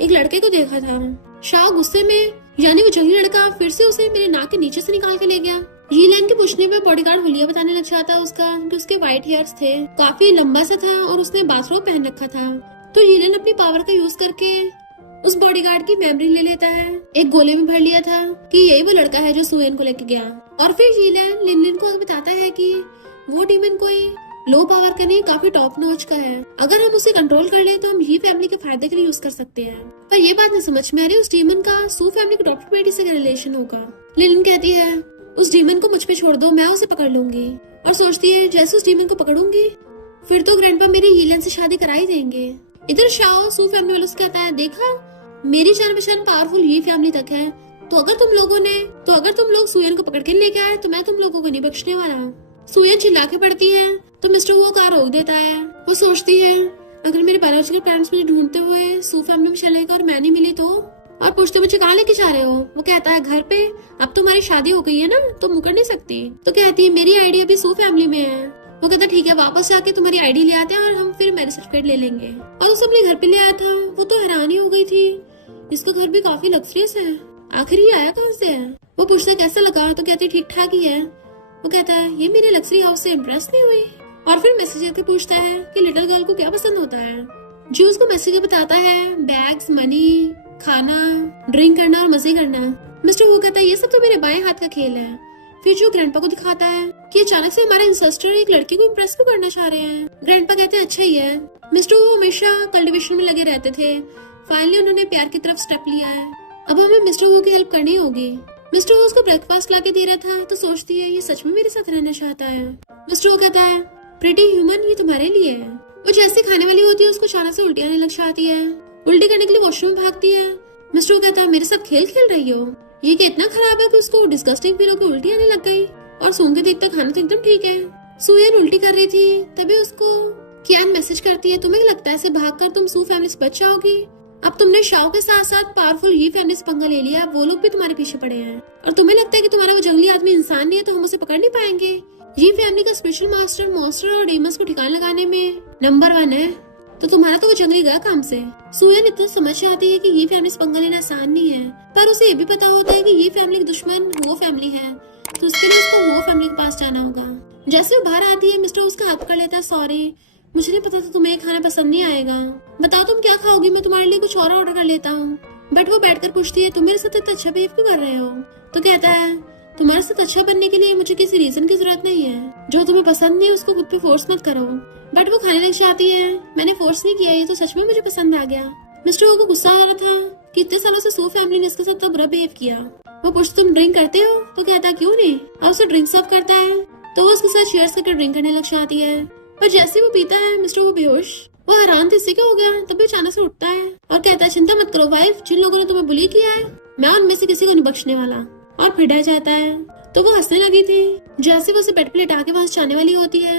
एक लड़के को देखा था। शाह गुस्से में यानी वो जंगली लड़का फिर से उसे मेरे नाक के नीचे से निकाल के ले गया। यीलैंड के पूछने पे बॉडीगार्ड हुलिया बताने लग जाता है उसका कि उसके व्हाइट हेयर्स थे, काफी लंबा सा था और उसने बाथरोब पहन रखा था। तो यीलैंड अपनी पावर का यूज करके उस बॉडीगार्ड की मेमोरी ले लेता है, एक गोले में भर लिया था कि यही वो लड़का है जो सुएन को लेके गया। और फिर यीलैंड लिनलिन को बताता है कि वो डीमन कोई लो पावर का नहीं, काफी टॉप नॉच का है, अगर हम उसे कंट्रोल कर ले तो हम ही फैमिली के फायदे के लिए यूज कर सकते हैं। पर ये बात नहीं समझ में आ रही उस डीमन का सू फैमिली की डॉक्टर बेटी से क्या रिलेशन होगा। लिनलिन कहती है उस डीमन को मुझ पे छोड़ दो, मैं उसे पकड़ लूंगी। और सोचती है जैसे उस डीमन को पकड़ूंगी फिर तो ग्रैंडपा मेरी यीलैंड से शादी करा ही देंगे। इधर शाओ सू फैमिली वालों से कहता है देखा मेरी जान पहचान पावरफुल ये फैमिली तक है, तो अगर तुम लोग सुयन को पकड़ के लेके आए तो मैं तुम लोगों को नहीं बख्शने वाला। सुयन चिल्ला के पड़ती है तो मिस्टर वो कार रोक देता है। वो सोचती है अगर मेरे बायोलॉजिकल पेरेंट्स मुझे ढूंढते हुए सू फैमिली में चलेगा और मैं नहीं मिली तो, और पूछते मुझे कहाँ लेके जा रहे हो। वो कहता है घर पे, अब तुम्हारी शादी हो गई है ना तो मुकर नहीं सकती। तो कहती है मेरी आईडी अभी सू फैमिली में है। वो कहता ठीक है वापस जाके तुम्हारी आईडी ले आते हैं और हम फिर मैरिज सर्टिफिकेट ले लेंगे। और उसे अपने घर पे ले आया था। वो तो हैरान ही हो गई थी, इसका घर भी काफी लग्जरियस है, आखिर ये आया कहाँ से है। वो पूछते कैसा लगा तो कहती ठीक ठाक ही है। वो कहता है ये मेरे लग्जरी हाउस से इम्प्रेस नहीं हुई। और फिर मैसेज करके पूछता है कि लिटिल गर्ल को क्या पसंद होता है। जो उसको मैसेज बताता है बैग्स, मनी, खाना, ड्रिंक करना और मजे करना। मिस्टर वो कहता है ये सब तो मेरे बाएं हाथ का खेल है। फिर जो ग्रैंडपा को दिखाता है कि अचानक से हमारे इंसेस्टर एक लड़की को इम्प्रेस क्यों करना चाह रहे हैं। ग्रैंडपा कहते हैं अच्छा ही है। मिस्टर वो हमेशा कल्टिवेशन में लगे रहते थे, फाइनली उन्होंने प्यार की तरफ स्टेप लिया है, अब हमें मिस्टर वो की हेल्प करनी होगी। मिस्टर वो उसको ब्रेकफास्ट ला के दे रहा था तो सोचती है ये सच में मेरे साथ रहना चाहता है। मिस्टर वो कहता है प्रिटी ह्यूमन ये तुम्हारे लिए है। वो जैसे खाने वाली होती है उसको अचानक से उल्टी आने लग जाती है, उल्टी करने के लिए वॉशरूम में भागती है। मिस्टर वो कहता है मेरे साथ खेल खेल रही हो, ये कि इतना खराब है कि उसको डिस्गस्टिंग फील होकर उल्टी आने लग गई। और सूंघ के देखता खाना तो एकदम ठीक है। सुयन उल्टी कर रही थी तभी उसको कियान मैसेज करती है तुम्हें लगता है ऐसे भागकर तुम सू फैमिली से बच जाओगी। अब तुमने शाओ के साथ साथ पावरफुल ये फैमिली से पंगा ले लिया, वो लोग भी तुम्हारे पीछे पड़े हैं, और तुम्हें लगता है कि तुम्हारा वो जंगली आदमी इंसान नहीं है तो हम उसे पकड़ नहीं पाएंगे। ये फैमिली का स्पेशल मास्टर मॉन्स्टर और डीमंस को ठिकाना लगाने में नंबर 1 है, तो तुम्हारा तो वो जंगली गया काम से। सुयन इतना समझ जाती है कि ये फैमिली से पंगा लेना आसान नहीं है, पर उसे ये भी पता होता है कि ये फैमिली के दुश्मन वो फैमिली है, तो उसके लिए उसको वो फैमिली के पास जाना होगा। जैसे वो बाहर आती है मिस्टर उसका हाथ पकड़ लेता है सॉरी मुझे नहीं पता था तुम्हें ये खाना पसंद नहीं आएगा, बताओ तुम क्या खाओगी, मैं तुम्हारे लिए कुछ और ऑर्डर कर लेता हूँ। बट वो बैठकर पूछती है तुम मेरे साथ इतना अच्छा बिहेव क्यों कर रहे हो। तो कहता है तुम्हारे साथ अच्छा बनने के लिए मुझे किसी रीजन की जरूरत नहीं है, जो तुम्हें पसंद नहीं उसको खुद पे फोर्स मत करो। बट वो खाने लग जाती है मैंने फोर्स नहीं किया, ये तो सच में मुझे पसंद आ गया। मिस्टर को गुस्सा आ रहा था कि इतने सालों से सू फैमिली ने इसके साथ तो बुरा बिहेव किया। वो पूछती तुम ड्रिंक करते हो, तो कहता क्यों नहीं, और उसे ड्रिंक सर्व करता है तो वो उसके साथ शेयर्स करके ड्रिंक करने लग जाती है। पर जैसे वो पीता है मिस्टर वो बेहोश। वो हैरान थे इससे क्या हो गया, तभी अचानक से उठता है और कहता है चिंता मत करो वाइफ, जिन लोगों ने तुम्हें बुली किया है मैं उनमें से किसी को नहीं बख्शने वाला, और फिर डर जाता है। तो वो हंसने लगी थी। जैसे वो उसे बेड पे लिटा के वहां से जाने वाली होती है,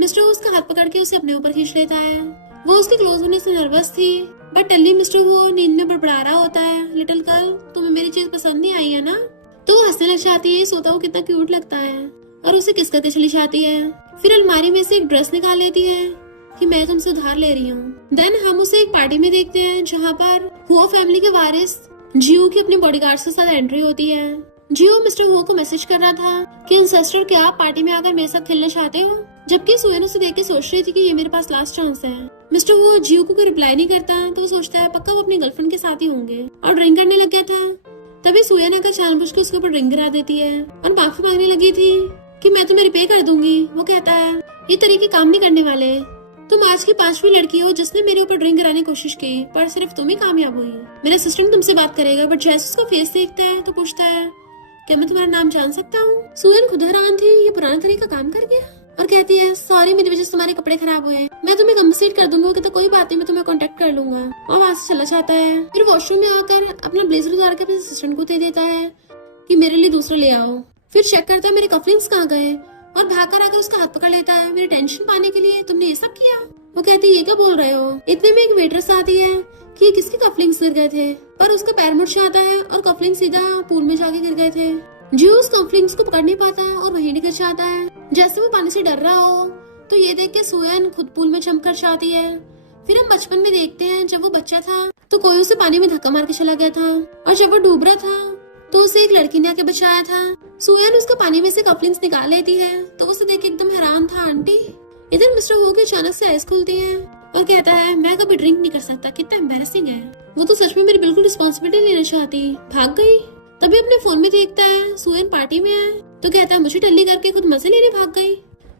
मिस्टर वो उसका हाथ पकड़ के उसे अपने ऊपर खींच लेता है। वो उसके क्लोज होने से नर्वस थी, बट टल्ली मिस्टर वो नींद में बड़बड़ा रहा होता है, लिटिल गर्ल तुम्हें मेरी चीज पसंद नहीं आई है ना। तो वो हंसने लग जाती है, सोता वो कितना क्यूट लगता है और उसे किस करके चली जाती है। फिर अलमारी में से एक ड्रेस निकाल लेती है कि मैं तुमसे उधार ले रही हूँ। देन हम उसे एक पार्टी में देखते हैं जहाँ पर हुआ फैमिली के वारिस जियो की अपने बॉडीगार्ड के साथ एंट्री होती है। जियो मिस्टर हो को मैसेज कर रहा था कि इंसेस्टर क्या आप पार्टी में आकर मेरे साथ खेलना चाहते हो, जबकि सुयन उसे देख के सोच रही थी कि ये मेरे पास लास्ट चांस है। मिस्टर वो जियो को कोई रिप्लाई नहीं करता तो वो सोचता है पक्का वो अपनी गर्लफ्रेंड के साथ ही होंगे और ड्रिंक करने लग गया था। तभी सुयन आकर जानबूझ के उसके ऊपर ड्रिंक गिरा देती है और माफी मांगने लगी थी कि मैं तुम्हें रिपे कर दूंगी। वो कहता है ये तरीके काम नहीं करने वाले, तुम आज की 5वीं लड़की हो जिसने मेरे ऊपर ड्रिंक गिराने की कोशिश की, पर सिर्फ तुम ही कामयाब हुई। मेरा असिस्टेंट तुमसे बात करेगा, बट जैसे उसका फेस देखता है तो पूछता है क्या मैं तुम्हारा नाम जान सकता हूँ। सुयन खुद हैरान थी, ये पुराना तरीका काम कर गया, और कहती है सॉरी मेरी वजह से तुम्हारे कपड़े खराब हुए, मैं तुम्हें कंपनसेट कर दूंगा। कहता कोई बात नहीं, मैं तुम्हें कांटेक्ट कर लूंगा, और वहां से चला जाता है। फिर वॉशरूम में आकर अपना ब्लेजर उतार के अपने असिस्टेंट को दे देता है कि मेरे लिए दूसरा ले आओ। फिर चेक करता है मेरे कफलिंग्स कहाँ गए, और भागकर आकर उसका हाथ पकड़ लेता है। मेरी टेंशन पाने के लिए तुमने ये सब किया। वो कहती है ये क्या बोल रहे हो। इतने में एक वेट्रेस आती है कि किसके कफलिंग्स गिर गए थे, पर उसका पैर मुड़ जाता है और कफलिंग सीधा पूल में जाके गिर गए थे। जियो उस कफलिंग्स को पकड़ नहीं पाता और वहीं गिर जाता है। जैसे वो पानी से डर रहा हो तो ये देख के सुयन खुद पूल में जंप कर जाती है। फिर हम बचपन में देखते हैं जब वो बच्चा था तो कोई उसे पानी में धक्का मार के चला गया था, और जब वो डूब रहा था तो उसे एक लड़की ने आके बचाया था। सुयन उसका पानी में से कफलिंग्स निकाल लेती है तो उसे देख के एकदम हैरान था आंटी। इधर मिस्टर हो के अचानक से आइस खुलती है और कहता है मैं कभी ड्रिंक नहीं कर सकता, कितना एम्बैरेसिंग है। वो तो सच में मेरी बिल्कुल रिस्पॉन्सिबिलिटी लेना चाहती, भाग गई। तभी अपने फोन में देखता है सुयन पार्टी में है तो कहता है मुझे टल्ली करके खुद मजे लेने भाग गई।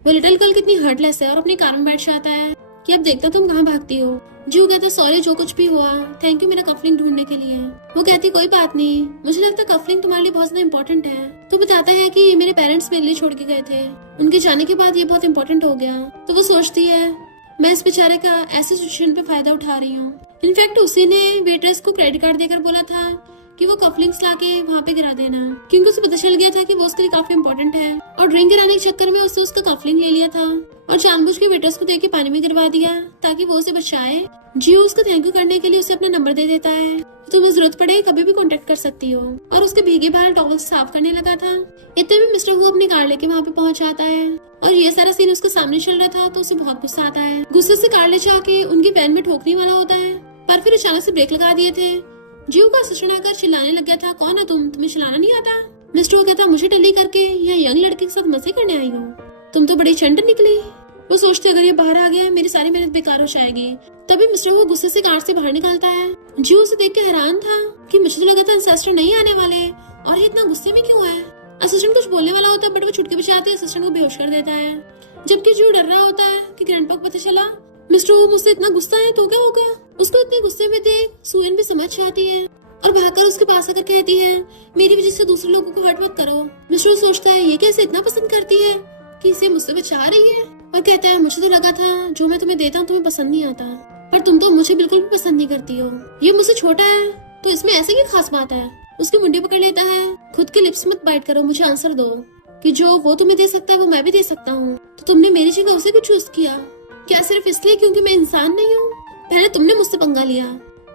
वो लिटिल गर्ल कितनी हर्टलेस है और अपनी कार में बैठ जाता है कि अब देखता तुम कहाँ भागती हो। जियो कहता सॉरी जो कुछ भी हुआ, थैंक यू मेरा कफलिंग ढूंढने के लिए। वो कहती कोई बात नहीं, मुझे लगता है कफलिंग तुम्हारे लिए बहुत ज्यादा इम्पोर्टेंट है। तो बताता है कि मेरे पेरेंट्स मेरे लिए छोड़ के गए थे, उनके जाने के बाद ये बहुत इम्पोर्टेंट हो गया। तो वो सोचती है मैं इस बेचारे का ऐसे सिचुएशन पे फायदा उठा रही हूँ। इनफैक्ट उसी ने वेट्रेस को क्रेडिट कार्ड देकर बोला था कि वो कफलिंग्स लाके वहाँ पे गिरा देना, क्योंकि उसे पता चल गया था कि वो उसके लिए काफी इम्पोर्टेंट है। और ड्रिंक गिराने के चक्कर में उससे उसका कफलिंग ले लिया था और जानबूझ के वेटर्स को देके पानी में गिरवा दिया ताकि वो उसे बचाए। जियो उसको थैंक यू करने के लिए उसे अपना नंबर दे देता है, तो तुम्हें जरूरत पड़े कभी भी कांटेक्ट कर सकती हो, और उसके भीगे बाल टॉवल से साफ करने लगा था। इतने में मिस्टर वो अपनी कार लेके वहाँ पे पहुंच जाता है और ये सारा सीन उसके सामने चल रहा था तो उसे बहुत गुस्सा आता है। गुस्से से कार ले जाके उनकी वैन में ठोकने वाला होता है, पर फिर अचानक से ब्रेक लगा दिए थे। जियो का असिस्टेंट आकर चिल्लाने लग गया था कौन है तुम, तुम्हें चलाना नहीं आता। मिस्टर वो कहता मुझे टल्ली करके यहाँ यंग लड़के के साथ मजे करने आई हो, तुम तो बड़ी चंड निकली। वो सोचते अगर ये बाहर आ गया मेरी सारी मेहनत बेकार हो जाएगी। तभी मिस्टर वो गुस्से से कार से बाहर निकलता है। जियो उसे देख के हैरान था कि मुझे तो लगा था इंसेस्टर नहीं आने वाले और ये इतना गुस्से में क्यों है। असिस्टेंट कुछ बोलने वाला होता है बट वो छुटके बचाते असिस्टेंट को बेहोश कर देता है, जबकि जियो डर रहा होता है कि ग्रैंडपा को पता चला मिस्टर वो मुझसे इतना गुस्सा है तो क्या होगा। उसको इतने गुस्से में देख सुयन भी समझ जाती है और भागकर उसके पास आकर कहती है मेरी वजह से दूसरे लोगों को हर्ट मत करो। मिस्टर सोचता है ये कैसे इतना पसंद करती है कि इसे मुझसे बचा रही है, और कहता है मुझे तो लगा था जो मैं तुम्हें देता हूँ तुम्हें पसंद नहीं आता, पर तुम तो मुझे बिल्कुल भी पसंद नहीं करती हो। ये मुझसे छोटा है तो इसमें ऐसे की खास बात है। उसकी मुंडी पकड़ लेता है, खुद के लिप्स मत बाइट करो, मुझे आंसर दो कि जो वो तुम्हें दे सकता है वो मैं भी दे सकता हूँ। तो तुमने मेरी जगह उसे क्यों चूज किया, क्या सिर्फ इसलिए क्योंकि मैं इंसान नहीं हूँ। पहले तुमने मुझसे पंगा लिया,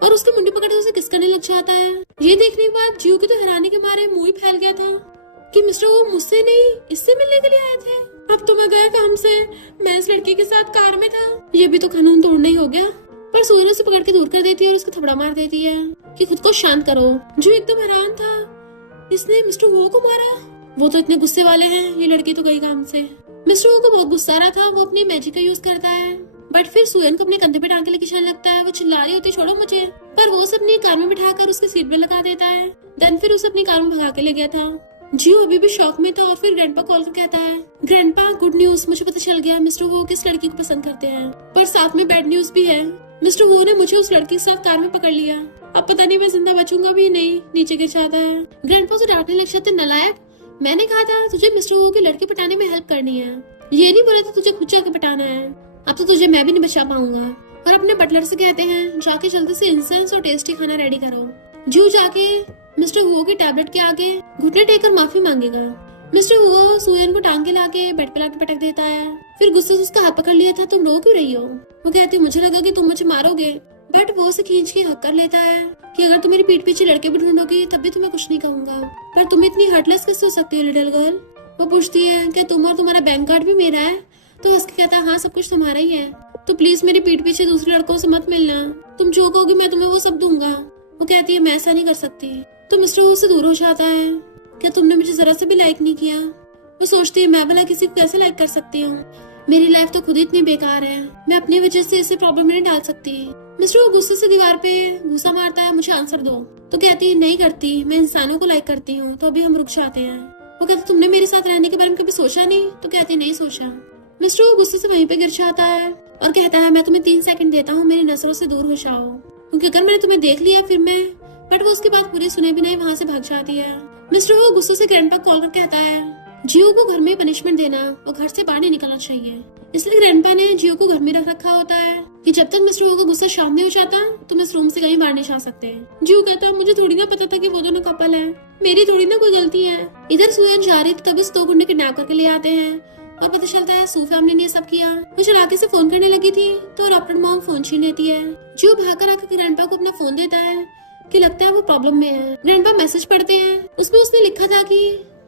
और उसकी मुंडी पकड़ के उसे किस करने लग जाता है। ये देखने के बाद जियो की तो हैरानी के मारे मुंह ही फैल गया था कि मिस्टर वो मुझसे नहीं इससे मिलने के लिए आए थे। अब तो मैं गया काम से, मैं इस लड़की के साथ कार में था, ये भी तो कानून तोड़ना ही हो गया। पर सोने से पकड़ के दूर कर देती है और उसको थपड़ा मार देती है कि खुद को शांत करो। जो एकदम हैरान था इसने मिस्टर वो को मारा, वो तो इतने गुस्से वाले हैं, ये लड़की तो गई काम से। मिस्टर वो को बहुत गुस्सा आ रहा था, वो अपनी मैजिक का यूज करता है, बट फिर सुयन को अपने कंधे पे टांग के लेके चलने लगता है। वो चिल्ला रही होती छोड़ो मुझे, पर वो उसे अपनी कार में बिठाकर उसके सीट पे लगा देता है। देन फिर उसे अपनी कार में भगा के ले गया था। जियो अभी भी शॉक में था और फिर ग्रैंडपा कॉल कर कहता है ग्रैंडपा गुड न्यूज, मुझे पता चल गया मिस्टर वो किस लड़की को पसंद करते हैं, पर साथ में बैड न्यूज भी है, मिस्टर वो ने मुझे उस लड़की के साथ कार में पकड़ लिया, अब पता नहीं मैं जिंदा बचूंगा भी नहीं। नीचे गिर जाता है। ग्रैंडपा उसे डांटने लग जाते नलायक, मैंने कहा था तुझे मिस्टर वो की लड़की पटाने में हेल्प करनी है, ये नहीं बोला था तुझे खुद जाके बटाना है, अब तो तुझे मैं भी नहीं बचा पाऊंगा। और अपने बटलर से कहते हैं जाके जल्दी से इंसेंस और टेस्टी खाना रेडी करो। जू जाके मिस्टर हुओ की टैबलेट के आगे घुटने टेक कर माफी मांगेगा। मिस्टर हुओ सुयन को टांग के लाके बेड पे लाके पटक देता है। फिर गुस्से से उसका हाथ पकड़ लिया था, तुम रो क्यों रही हो? वो कहती मुझे लगा कि तुम मुझे मारोगे, बट वो उसे खींच के हक कर लेता है कि अगर तुम मेरी पीठ पीछे लड़के भी ढूंढोगी तब भी तुम्हें कुछ नहीं कहूंगा, पर तुम इतनी हर्टलेस कैसे हो सकती है लिटिल गर्ल? वो पूछती है कि तुम और तुम्हारा बैंक कार्ड भी मेरा है? तो हंस के कहता है हाँ सब कुछ तुम्हारा ही है, तो प्लीज मेरी पीठ पीछे दूसरे लड़कों से मत मिलना, तुम जो कहोगी मैं तुम्हें वो सब दूंगा। वो कहती है मैं ऐसा नहीं कर सकती। तो मिस्टर वो से दूर हो जाता है। क्या तुमने मुझे जरा से भी लाइक नहीं किया? वो सोचती है मैं भला किसी को कैसे लाइक कर सकती हूँ, मेरी लाइफ तो खुद ही इतनी बेकार है, मैं अपनी वजह से इसे प्रॉब्लम में नहीं डाल सकती। मिस्टर वो गुस्से से दीवार पे घूसा मारता है, मुझे आंसर दो। तो कहती है नहीं करती, मैं इंसानों को लाइक करती हूँ। तो अभी हम रुक जाते हैं। वो कहते तुमने मेरे साथ रहने के बारे में कभी सोचा नहीं? तो कहती नहीं सोचा। मिस्टर वो गुस्से से वहीं पे गिर जाता है और कहता है मैं तुम्हें 3 सेकंड देता हूँ, मेरी नजरों से दूर हो जाओ, क्योंकि अगर मैंने तुम्हें देख लिया फिर मैं। बट वो उसके बाद पूरी सुने बिना ही वहाँ से भाग जाती है। मिस्टर वो गुस्से से ग्रैंडपा कॉल कर कहता है जियो को घर में पनिशमेंट देना, वो घर से बाहर नहीं निकलना चाहिए। इसलिए ग्रैंडपा ने जियो को घर में रख रखा होता है कि जब तक मिस्टर वो का गुस्सा शांत नहीं हो जाता तो मैं इस रूम से कहीं बाहर नहीं जा सकते। जियो कहता है मुझे थोड़ी ना पता था कि वो दोनों कपल है, मेरी थोड़ी ना कोई गलती है। इधर सुयन जा रही थी तब इस 2 गुंडे किडनैप करके ले आते हैं और पता चलता है सू फैमिली ने सब किया। वो चलाके से फोन करने लगी थी तो डॉक्टर मॉम फोन छीन लेती है। जियो भागकर आकर ग्रैंडपा को अपना फोन देता है कि लगता है वो प्रॉब्लम में है। ग्रैंडपा मैसेज पढ़ते हैं, उसमें उसने लिखा था कि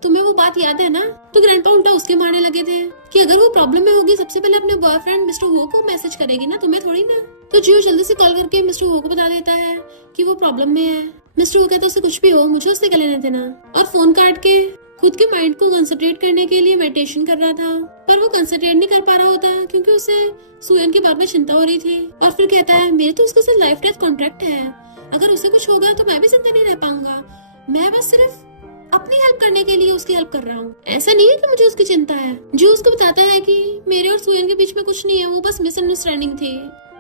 तुम्हें वो बात याद है ना? तो ग्रैंडपा उल्टा उसके मारने लगे थे कि अगर वो प्रॉब्लम में होगी सबसे पहले अपने बॉयफ्रेंड मिस्टर हो को मैसेज करेगी ना, तुम्हें थोड़ी ना। तो जियो जल्दी से कॉल करके मिस्टर हो को बता देता है कि वो प्रॉब्लम में है। मिस्टर हो कहता है उसे कुछ भी हो, मुझे उससे क्या लेना देना, और फोन काट के खुद के माइंड को कंसंट्रेट करने के लिए मेडिटेशन कर रहा था, पर वो कंसंट्रेट नहीं कर पा रहा होता क्योंकि उसे सुयन के बारे में चिंता हो रही थी। और फिर कहता है मेरे तो उसके साथ लाइफ डेथ कॉन्ट्रैक्ट है, अगर उसे कुछ होगा तो मैं भी जिंदा नहीं रह पाऊंगा, मैं बस सिर्फ अपनी हेल्प करने के लिए उसकी हेल्प कर रहा हूँ, ऐसा नहीं है कि मुझे उसकी चिंता है। जो उसको बताता है कि मेरे और सुयन के बीच में कुछ नहीं है, वो बस मिसअंडरस्टैंडिंग थी,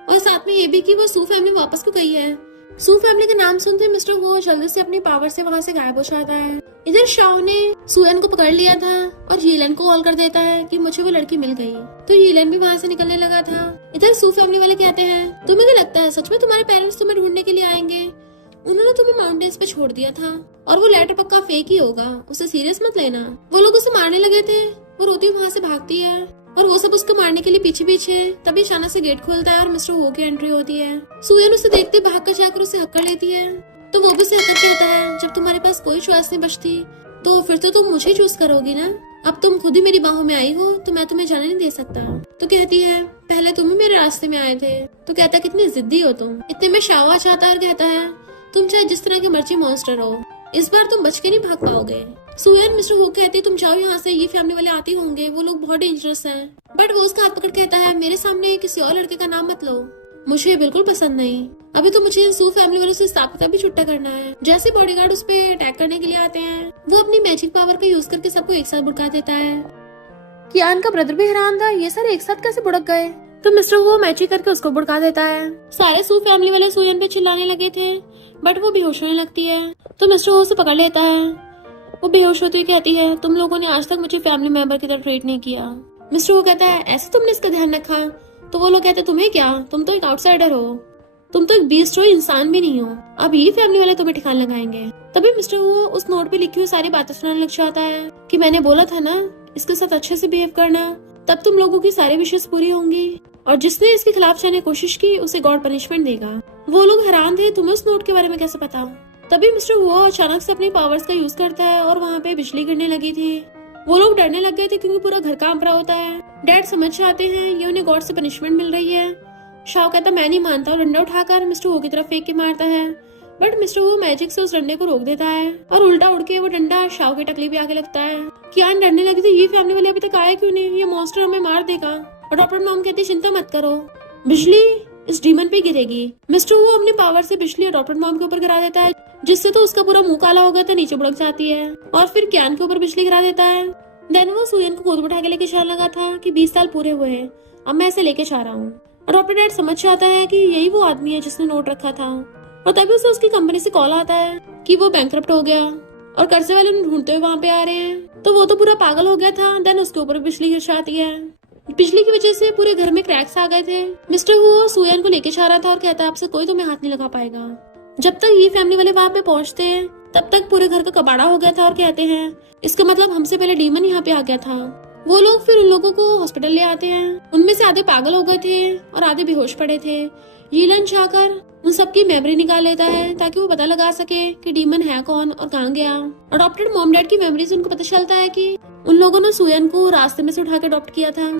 और साथ में ये भी कि वो सू फैमिली वापस को गई है। सू फैमिली के नाम सुनते मिस्टर वो जल्दी से अपनी पावर से वहाँ से गायब हो जाता है। इधर शाओ ने सुयन को पकड़ लिया था और यीलन को कॉल कर देता है कि मुझे वो लड़की मिल गई, तो यीलन भी वहाँ से निकलने लगा था। इधर सू फैमिली वाले कहते हैं तुम्हें क्या लगता है सच में तुम्हारे पेरेंट्स तुम्हें ढूंढने के लिए आएंगे? उन्होंने तुम्हें माउंटेन्स पे छोड़ दिया था और वो लेटर पक्का फेक ही होगा, उसे सीरियस मत लेना। वो लोग उसे मारने लगे थे। वो रोती वहाँ से भागती है और वो सब उसको मारने के लिए पीछे पीछे। तभी अचानक से गेट खुलता है और मिस्टर हो की एंट्री होती है। सुयन उसे देखते भाग कर जाकर उसे हक कर लेती है, तो वो भी उसे हक करता है जब तुम्हारे पास कोई चॉइस नहीं बचती तो फिर तो तुम मुझे चूज करोगी ना, अब तुम खुद ही मेरी बाहों में आई हो तो मैं तुम्हें जाने नहीं दे सकता। तो कहती है पहले तुम ही मेरे रास्ते में आए थे। तो कहता है कितनी जिद्दी हो तुम। इतने में शाओ आ जाता है और कहता है तुम चाहे जिस तरह के मर्जी मॉन्स्टर हो, इस बार तुम बच के नहीं भाग पाओगे। सुयन मिस्टर हो कहती तुम जाओ यहाँ से, ये फैमिली वाले आते होंगे, वो लोग बहुत डेंजरस हैं। बट वो उसका हाथ पकड़ कहता है मेरे सामने किसी और लड़के का नाम मत लो, मुझे ये बिल्कुल पसंद नहीं। अभी तो मुझे इन सू फैमिली वालों से साबिता भी छुट्टा करना है। जैसे बॉडीगार्ड उस पे अटैक करने के लिए आते हैं, वो अपनी मैजिक पावर का यूज करके सबको एक साथ भड़का देता है। कियान का ब्रदर भी हैरान था, ये सारे एक साथ कैसे भड़क गए? तो मिस्टर वो मैजिक करके उसको भड़का देता है। सारे सू फैमिली वाले सुयन पे चिल्लाने लगे थे बट वो बेहोश होने लगती है, तो मिस्टर वो उसे पकड़ लेता है। वो बेहोश होती हुई कहती है तुम लोगों ने आज तक मुझे फैमिली मेंबर की तरह ट्रीट नहीं किया। मिस्टर वो कहता है ऐसे तुमने इसका ध्यान रखा? तो वो लोग कहते तुम्हें क्या, तुम तो एक आउटसाइडर हो, तुम तो एक बीस्ट हो, इंसान भी नहीं हो, अब ये फैमिली वाले तुम्हें ठिकाना लगाएंगे। तभी मिस्टर वो उस नोट पे लिखी हुई सारी बातें सुनाने लग जाता है कि मैंने बोला था ना इसके साथ अच्छे से बिहेव करना, तब तुम लोगों की सारी विशेष पूरी होंगी, और जिसने इसके खिलाफ जाने की कोशिश की उसे गॉड पनिशमेंट देगा। वो लोग हैरान थे तुम्हें उस नोट के बारे में कैसे पता? तभी मिस्टर वो अचानक से अपनी पावर्स का यूज करता है और वहाँ पे बिजली गिरने लगी थी। वो लोग डरने लग गए थे क्योंकि पूरा घर कांप रहा होता है। डैड समझ जाते हैं ये उन्हें गॉड से पनिशमेंट मिल रही है। शाओ कहता मैं नहीं मानता और डंडा उठाकर मिस्टर वो की तरफ फेंक के मारता है, बट मिस्टर वो मैजिक से उस डंडे को रोक देता है और उल्टा उड़ के वो डंडा शाओ के टकली पे आके लगता है। कियान डरने लगी थी ये फैमिली वाले अभी तक आए क्यों नहीं, ये मॉन्स्टर हमें मार देगा। और डॉक्टर मॉम कहती चिंता मत करो, बिजली इस डीमन पे गिरेगी। मिस्टर वो अपने पावर से बिजली डॉक्टर मॉम के ऊपर गिरा देता है, जिससे तो उसका पूरा मुंह काला हो गया था, नीचे बुड़क जाती है, और फिर कियान के ऊपर बिजली गिरा देता है। देन वो सुयन को गोद उठा के लेके जाने लगा था कि 20 साल पूरे हुए हैं, अब मैं ऐसे लेके जा रहा हूँ। और डॉक्टर डैड समझ जाता है कि यही वो आदमी है जिसने नोट रखा था, और तभी उसे उसकी कंपनी से कॉल आता है कि वो बैंकरप्ट हो गया और कर्जे वाले उन्हें ढूंढते हुए वहाँ पे आ रहे हैं। तो वो तो पूरा पागल हो गया था। देन उसके ऊपर बिजली गिर जाती है। बिजली की वजह से पूरे घर में क्रैक्स आ गए थे। मिस्टर वो सुयन को लेके जा रहा था और कहता है आपसे कोई तुम्हें हाथ नहीं लगा पाएगा। जब तक ये फैमिली वाले वहाँ पे पहुंचते हैं तब तक पूरे घर का कबाड़ा हो गया था और कहते हैं इसका मतलब हमसे पहले डीमन यहाँ पे आ गया था। वो लोग फिर उन लोगों को हॉस्पिटल ले आते हैं। उनमें से आधे पागल हो गए थे और आधे बेहोश पड़े थे। यीलन जाकर उन सबकी मेमोरी निकाल लेता है ताकि वो पता लगा सके कि डीमन है कौन और कहाँ गया। अडॉप्टेड मॉम डैड की मेमोरी से उनको पता चलता है कि उन लोगों ने सुयन को रास्ते में से उठा के अडॉप्ट किया था,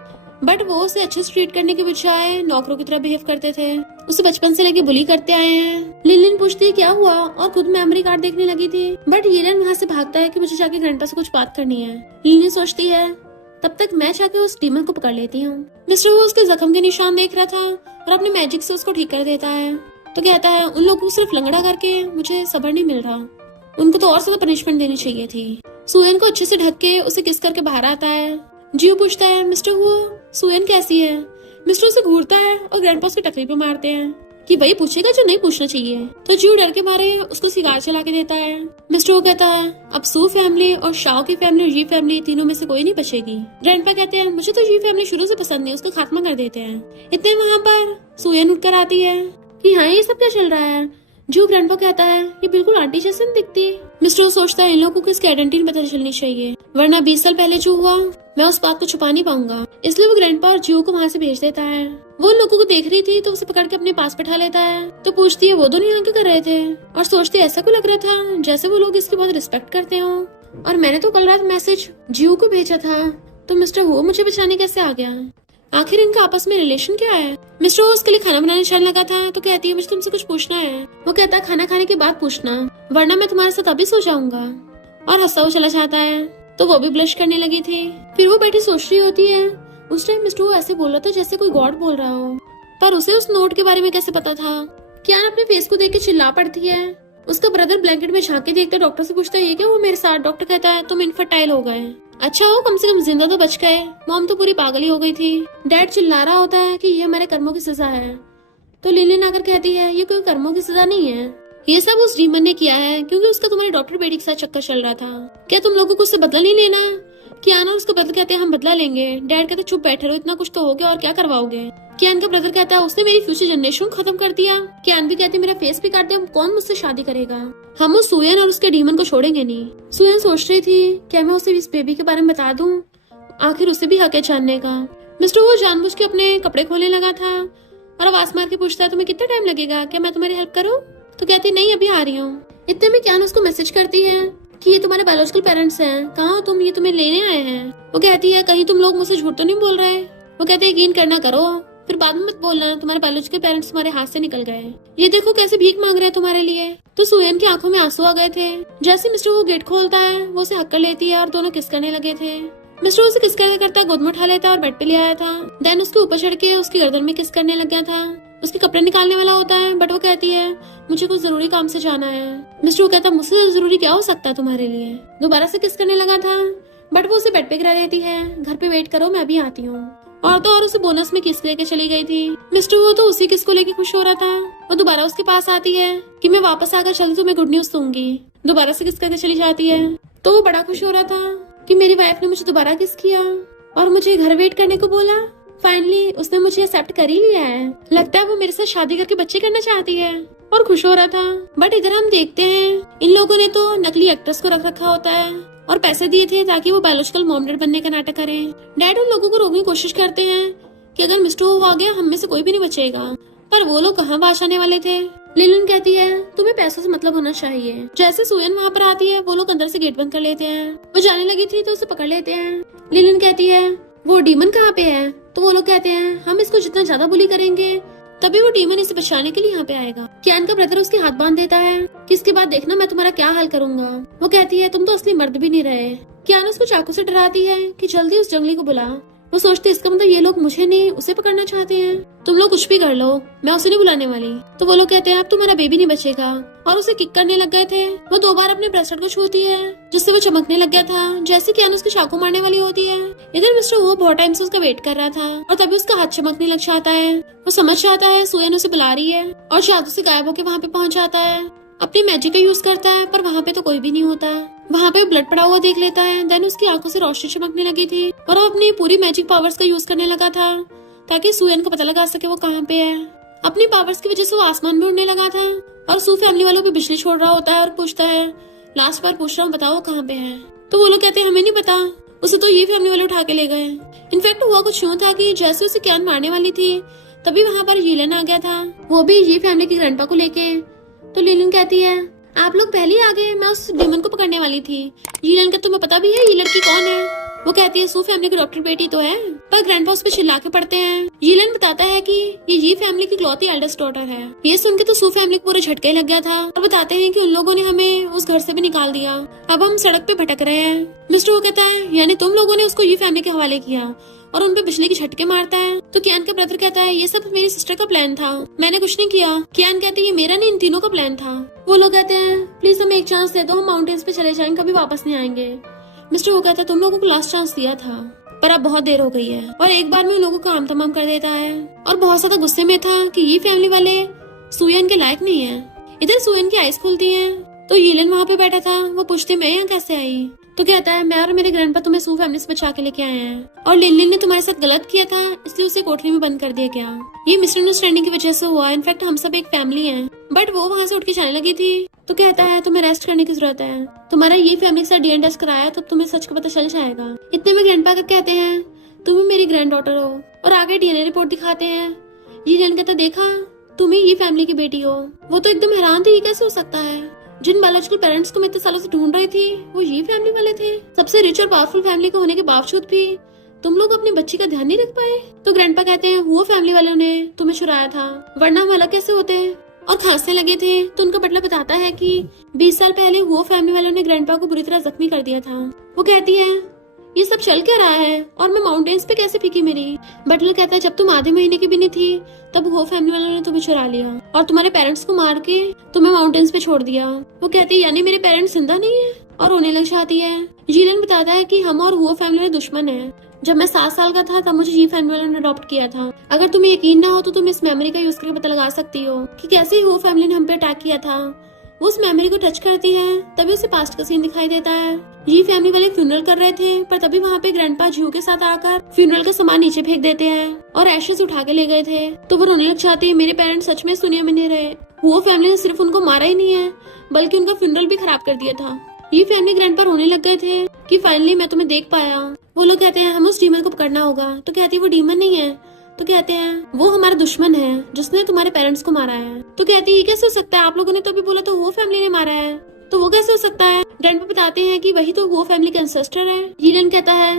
बट वो उसे अच्छे से ट्रीट करने के बजाय नौकरों की तरह बिहेव करते थे। उसे बचपन से लेके बुली करते आए हैं। लिलिन पूछती क्या हुआ और खुद मेमोरी कार्ड देखने लगी थी, बट यीलन वहाँ से भागता है कि मुझे जाके ग्रैंडपा से कुछ बात करनी है। लिलिन सोचती है तब तक मैं जाके उस डीमन को पकड़ लेती हूँ। मिस्टर वो उसके जख्म के निशान देख रहा था और अपने मैजिक से उसको ठीक कर देता है। तो कहता है उन लोगों को सिर्फ लंगड़ा करके मुझे सब्र नहीं मिल रहा, उनको तो और ज्यादा पनिशमेंट देनी चाहिए थी। सुयन को अच्छे से ढक के उसे किस करके बाहर आता है। जियो पूछता है मिस्टर वो सुयन कैसी है। मिस्टर उसे घूरता है और ग्रैंडपा उसकी टकरी पे मारते हैं कि भाई पूछेगा जो नहीं पूछना चाहिए। तो जियो डर के मारे उसको सिगार चला के देता है। मिस्टर वो कहता है अब सू फैमिली और शाओ की फैमिली और ये फैमिली तीनों में से कोई नहीं बचेगी। ग्रैंडपा कहते हैं मुझे तो ये फैमिली शुरू से पसंद नहीं, उसका खात्मा कर देते हैं। इतने वहाँ पर सुयन उठकर आती है कि हाँ ये सब क्या चल रहा है। जो ग्रैंडपा कहता है ये बिल्कुल आंटी जैसे नहीं दिखती। मिस्टर सोचता है इन लोगों को इसकी आइडेंटिटी पता चलनी चाहिए, वरना 20 साल पहले जो हुआ मैं उस बात को छुपा नहीं पाऊंगा। इसलिए वो ग्रैंडपा और जियो को वहाँ से भेज देता है। वो उन लोगों को देख रही थी तो उसे पकड़ के अपने पास बैठा लेता है। तो पूछती है वो दोनों यहाँ क्या कर रहे थे, और सोचती है ऐसा क्यों लग रहा था जैसे वो लोग इसकी बहुत रिस्पेक्ट करते हो, और मैंने तो कल रात मैसेज जियो को भेजा था, तो मिस्टर वो मुझे बचाने कैसे आ गया। आखिर इनका आपस में रिलेशन क्या है। मिस्टर वो उसके लिए खाना बनाने चलने लगा था तो कहती है मुझे तुमसे कुछ पूछना है। वो कहता है खाना खाने के बाद पूछना, वरना मैं तुम्हारे साथ अभी सो जाऊंगा, और हंसता हुआ चला जाता है। तो वो भी ब्लश करने लगी थी। फिर वो बैठी सोच रही होती है उस टाइम मिस्टर वो ऐसे बोल रहा था जैसे कोई गॉड बोल रहा हो, पर उसे उस नोट के बारे में कैसे पता था। कियान अपने फेस को देख के चिल्ला पड़ती है। उसका ब्रदर ब्लैंकेट में झांक के देखते डॉक्टर से पूछता है ये क्या हुआ मेरे साथ। डॉक्टर कहता है तुम इनफर्टाइल हो गए। अच्छा हो कम से कम जिंदा तो बच गए, मॉम तो पूरी पागल ही हो गई थी। डैड चिल्ला रहा होता है कि ये हमारे कर्मों की सजा है। तो लिलिन आकर कहती है ये कोई कर्मों की सजा नहीं है, ये सब उस डीमन ने किया है क्योंकि उसका तुम्हारे डॉक्टर बेटी के साथ चक्कर चल रहा था। क्या तुम लोगों को उससे बदला नहीं लेना। कियान उसको बदल कहते हैं हम बदला लेंगे। डैड कहते चुप बैठे रहो, इतना कुछ तो हो गया और क्या करवाओगे। कियान का ब्रदर कहता है उसने मेरी फ्यूचर जनरेशन खत्म कर दिया। कियान भी कहते मेरा फेस भी काट दे, कौन मुझसे शादी करेगा। हम उस सुयन और उसके डीमन को छोड़ेंगे नहीं। सुयन सोच रही थी क्या मैं उसे इस बेबी के बारे में बता दूं, आखिर उसे भी हक है जानने का। मिस्टर वो जानबूझ के अपने कपड़े खोलने लगा था और आवाज मार के पूछता है तुम्हें कितना टाइम लगेगा, क्या मैं तुम्हारी हेल्प करूं। तो कहती नहीं अभी आ रही हूँ। इतने में कियान उसको मैसेज करती है कि ये तुम्हारे बायोलॉजिकल पेरेंट्स हैं, कहाँ हो तुम, ये तुम्हें लेने आए हैं। वो कहती है कहीं तुम लोग मुझसे झूठ तो नहीं बोल रहे। वो कहते हैं यकीन करना करो, फिर बाद में मत बोलना तुम्हारे बायोलॉजिकल पेरेंट्स तुम्हारे हाथ से निकल गए, ये देखो कैसे भीख मांग रहे हैं तुम्हारे लिए। तो सुयन की आंखों में आंसू आ गए थे। जैसे मिस्टर वो गेट खोलता है वो उसे हक कर लेती है और दोनों किस करने लगे थे। मिस्टर उसे किस करते करता गोद में उठा लेता और बेड पे ले आया था। देन उसके ऊपर चढ़ के उसकी गर्दन में किस करने लग गया था। उसके कपड़े निकालने वाला होता है, बट वो कहती है मुझे कुछ जरूरी काम से जाना है। मिस्टर वो कहता मुझसे जरूरी क्या हो सकता है तुम्हारे लिए। दोबारा से किस करने लगा था, बट वो उसे बेड पे गिरा देती है। घर पे वेट करो मैं अभी आती हूँ। और तो और उसे बोनस में किस लेके चली गई थी। मिस्टर वो तो उसी किस को लेके खुश हो रहा था। वो दोबारा उसके पास आती है कि मैं वापस आकर जल्दी तुम्हें गुड न्यूज दूंगी। दोबारा से किस करके चली जाती है। तो वो बड़ा खुश हो रहा था कि मेरी वाइफ ने मुझे दोबारा किस किया और मुझे घर वेट करने को बोला। फाइनली उसने मुझे एक्सेप्ट कर ही लिया है। लगता है वो मेरे साथ शादी करके बच्चे करना चाहती है, और खुश हो रहा था। बट इधर हम देखते हैं इन लोगों ने तो नकली एक्ट्रेस को रख रखा होता है और पैसे दिए थे ताकि वो बायोलॉजिकल मॉम डैड बनने का नाटक करें। डैड उन लोगों को रोकने की कोशिश करते हैं कि अगर मिस्टर वो आ गया हम में से कोई भी नहीं बचेगा, पर वो लोग कहाँ बाश आने वाले थे। लिलिन कहती है तुम्हें पैसों से मतलब होना चाहिए। जैसे सुयन वहाँ पर आती है वो लोग अंदर से गेट बंद कर लेते हैं। वो जाने लगी थी तो उसे पकड़ लेते हैं। लिलिन कहती है वो डीमन कहाँ पे है। तो वो लोग कहते हैं हम इसको जितना ज्यादा बुली करेंगे तभी वो डीमन इसे बचाने के लिए यहाँ पे आएगा। कियान का ब्रदर उसके हाथ बांध देता है कि इसके बाद देखना मैं तुम्हारा क्या हाल करूंगा। वो कहती है तुम तो असली मर्द भी नहीं रहे। कियान उसको चाकू से डराती है कि जल्दी उस जंगली को बुला। वो सोचती है इसका मतलब ये लोग मुझे नहीं उसे पकड़ना चाहते हैं, तुम लोग कुछ भी कर लो मैं उसे नहीं बुलाने वाली। तो वो लोग कहते हैं अब तुम्हारा बेबी नहीं बचेगा, और उसे किक करने लग गए थे। वो 2 बार अपने ब्रेस्ट को छूती है जिससे वो चमकने लग गया था, जैसे कियान उसके चाकू मारने वाली होती है। इधर मिस्टर वो बहुत टाइम से उसका वेट कर रहा था और तभी उसका हाथ चमकने लग जाता है। वो समझ जाता है सुयन उसे बुला रही है और जादू से गायब होकर वहाँ पे पहुँच जाता है। अपनी मैजिक का यूज करता है पर वहाँ पे तो कोई भी नहीं होता। वहाँ पे ब्लड पड़ा हुआ देख लेता है। देन उसकी आंखों से रोशनी चमकने लगी थी और वो अपनी पूरी मैजिक पावर्स का यूज करने लगा था ताकि सुयन को पता लगा सके वो कहाँ पे है। अपनी पावर्स की वजह से वो आसमान में उड़ने लगा था और सू फैमिली वालों पे बिजली छोड़ रहा होता है और पूछता है, लास्ट बार पूछ रहा हूँ बताओ कहाँ पे है। तो वो लोग कहते हैं हमें नहीं पता, उसे तो ये फैमिली वाले उठा के ले गए। इनफैक्ट हुआ कुछ यूं था कि जैसे उसे कैन मारने वाली थी तभी वहाँ पर यीलन आ गया था, वो भी ये फैमिली की ग्रैंडपा को लेके। तो लीलन कहती है आप लोग पहले ही आ गए, मैं उस डीमन को पकड़ने वाली थी। यीलन का तुम्हें पता भी है ये लड़की कौन है? वो कहती है सू फैमिली की डॉक्टर बेटी तो है, पर ग्रैंडपा उस पर चिल्ला के पड़ते हैं। यीलन बताता है कि ये फैमिली की इकलौती एल्डेस्ट डॉटर है। ये सुन के तो सू फैमिली को पूरा झटका ही लग गया था और बताते हैं कि उन लोगों ने हमें उस घर से भी निकाल दिया, अब हम सड़क पे भटक रहे हैं। मिस्टर वो कहता है यानी तुम लोगों ने उसको ये फैमिली के हवाले किया और उनपे बिजली के झटके मारता है। तो कियान का ब्रदर कहता है ये सब मेरी सिस्टर का प्लान था, मैंने कुछ नहीं किया। कियान कहती है ये मेरा नहीं इन तीनों का प्लान था। वो लोग कहते हैं प्लीज हमें एक चांस दे दो, हम माउंटेन्स पे चले जाएंगे, कभी वापस नहीं आएंगे। मिस्टर वो कहता है तुम लोगों को लास्ट चांस दिया था पर अब बहुत देर हो गई है, और एक बार में उन लोगों का काम तमाम कर देता है और बहुत ज्यादा गुस्से में था कि ये फैमिली वाले सुयन के लायक नहीं है। इधर सुयन की आइज खुलती है तो यीलन वहाँ पे बैठा था, वो पूछती मैं यहाँ कैसे आई। तो कहता है मैं और मेरे ग्रैंडपा तुम्हें सू फैमिली से बचा के लेके आए हैं और लिन ने तुम्हारे साथ गलत किया था इसलिए उसे कोठरी में बंद कर दिया गया। ये मिसअंडरस्टैंडिंग की वजह से हुआ, इनफैक्ट हम सब एक फैमिली हैं। बट वो वहाँ से उठ के जाने लगी थी तो कहता है तुम्हें रेस्ट करने की जरूरत है, तुम्हारा ये फैमिली के साथ डीएनए टेस्ट कराया तो तुम्हें सच का पता चल जाएगा। इतने में ग्रैंडपा कहते हैं तुम ही मेरी ग्रैंड डॉटर हो, और आगे डीएनए रिपोर्ट दिखाते हैं। ये कहता देखा तुम ही ये फैमिली की बेटी हो। वो तो एकदम हैरान थी ये कैसे हो सकता है, जिन बायोलॉजिकल पेरेंट्स को मैं इतने सालों से ढूंढ रही थी वो ये फैमिली वाले थे। सबसे रिच और पावरफुल फैमिली के होने के बावजूद भी तुम लोग अपनी बच्ची का ध्यान नहीं रख पाए। तो ग्रैंडपा कहते हैं वो फैमिली वालों ने तुम्हें चुराया था, वरना हम अलग कैसे होते हैं। और खांसने लगे थे तो उनका बटलर बताता है कि 20 साल पहले वो फैमिली वालों ने ग्रैंडपा को बुरी तरह जख्मी कर दिया था। वो कहती है ये सब चल क्या रहा है और मैं माउंटेन्स पे कैसे फीकी मेरी। बटलर कहता है जब तुम आधे महीने की भी नहीं थी तब वो फैमिली वालों ने तुम्हें चुरा लिया और तुम्हारे पेरेंट्स को मार के तुम्हें माउंटेन्स पे छोड़ दिया। वो कहती है यानी मेरे पेरेंट्स जिंदा नहीं है, और रोने लग जाती है। जीलन बताता है कि हम और वो फैमिली वाले दुश्मन है, जब मैं 7 साल का था तब मुझे ये फैमिली वालों ने अडॉप्ट किया था। अगर तुम्हें यकीन ना हो तो तुम इस मेमोरी का यूज करके पता लगा सकती हो कि कैसे वो फैमिली ने हम पे अटैक किया था। वो उस मेमोरी को टच करती है तभी उसे पास्ट का सीन दिखाई देता है। ये फैमिली वाले फ्यूनरल कर रहे थे पर तभी वहाँ पे ग्रैंडपा जियो के साथ आकर फ्यूनरल का सामान नीचे फेंक देते हैं और एशेस उठा के ले गए थे। तो वो रोने लग जाती है मेरे पेरेंट्स सच में इस दुनिया में नहीं रहे, वो फैमिली ने सिर्फ उनको मारा ही नहीं है बल्कि उनका फ्यूनरल भी खराब कर दिया था। ये फैमिली ग्रैंडपा रोने लग गए थे कि फाइनली मैं तुम्हें देख पाया। वो लोग कहते हैं हमें उस डीमन को पकड़ना होगा। तो कहती है वो डीमन नहीं है। तो कहते हैं वो हमारा दुश्मन है जिसने तुम्हारे पेरेंट्स को मारा है। तो कहती है ये कैसे हो सकता है, आप लोगों ने तो अभी बोला तो वो फैमिली ने मारा है, तो वो कैसे हो सकता है। ग्रैंडपा बताते हैं कि वही तो वो फैमिली के एंसेस्टर है। यीलन कहता है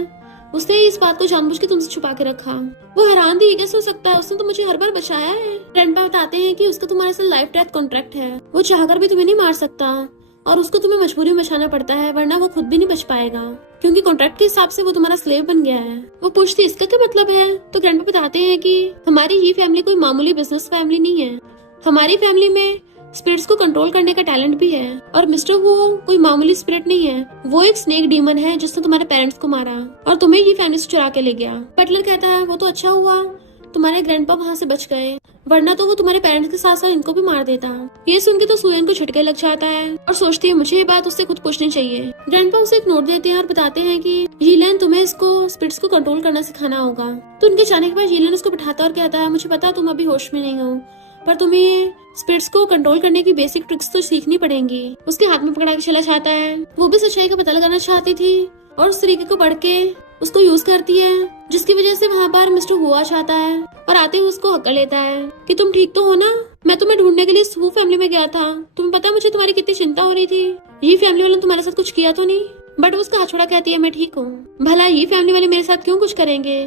उसने इस बात को जानबूझ के तुमसे छुपा के रखा। वो हैरान थी ये कैसे हो सकता है, उसने तो मुझे हर बार बचाया है। ग्रैंडपा बताते हैं कि उसका तुम्हारे साथ लाइफ डेथ कॉन्ट्रैक्ट है, वो चाहकर भी तुम्हें नहीं मार सकता और उसको तुम्हें मजबूरी में बचाना पड़ता है, वरना वो खुद भी नहीं बच पाएगा क्योंकि कॉन्ट्रैक्ट के हिसाब से वो तुम्हारा स्लेव बन गया है। वो पूछती इसका क्या मतलब है। तो ग्रैंडपा बताते हैं कि हमारी ये फैमिली कोई मामूली बिजनेस फैमिली नहीं है, हमारी फैमिली में स्पिरिट्स को कंट्रोल करने का टैलेंट भी है और मिस्टर वो कोई मामूली स्पिरिट नहीं है, वो एक स्नेक डीमन है जिसने तुम्हारे पेरेंट्स को मारा और तुम्हें ये फैमिली से चुरा के ले गया। बटलर कहता है वो तो अच्छा हुआ तुम्हारे ग्रैंडपा वहाँ से बच गए, वरना तो वो तुम्हारे पेरेंट्स के साथ साथ इनको भी मार देता। ये सुन के तो सुयन को झटके लग जाता है और सोचती है मुझे ये बात उससे खुद पूछनी चाहिए। ग्रैंडपा उसे एक नोट देते हैं और बताते हैं कि यीलन तुम्हें इसको स्पिरिट्स को कंट्रोल करना सिखाना होगा। तो उनके जाने के बाद यीलन उसको बिठाता और कहता है मुझे पता तुम अभी होश में नहीं हो पर तुम्हें स्पिरिट्स को कंट्रोल करने की बेसिक ट्रिक्स तो सीखनी पड़ेंगी। उसके हाथ में पकड़ा के चला जाता है। वो भी सच्चाई का पता लगाना चाहती थी और उस तरीके को पढ़ के उसको यूज करती है जिसकी वजह से वहाँ पर मिस्टर हुआ चाहता है और आते हुए उसको हक लेता है कि तुम ठीक तो हो ना, मैं तुम्हें ढूंढने के लिए सू फैमिली में गया था, तुम्हें पता मुझे तुम्हारी कितनी चिंता हो रही थी, ये फैमिली वालों ने तुम्हारे साथ कुछ किया तो नहीं। बट उसका हाथ छोड़ा कहती है मैं ठीक हूँ, भला ये फैमिली वाले मेरे साथ क्यों कुछ करेंगे,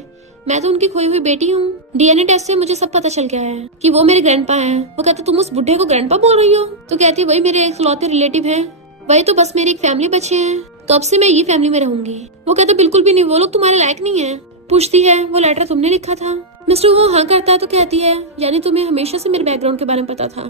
मैं तो उनकी खोई हुई बेटी हूँ। डीएनए टेस्ट से मुझे सब पता चल गया है कि वो मेरे ग्रैंडपा हैं। वो कहते तुम उस बुढ़े को ग्रैंडपा बोल रही हो। तो कहती वही मेरे इकलौते रिलेटिव है, वही तो बस मेरी एक फैमिली बचे हैं, तो अब से मैं ये फैमिली में रहूंगी। वो कहते बिल्कुल भी नहीं, वो लोग तुम्हारे लायक नहीं है। पूछती है वो लेटर तुमने लिखा था। मिस्टर वो हाँ करता है तो कहती है यानी तुम्हें हमेशा से मेरे बैकग्राउंड के बारे में पता था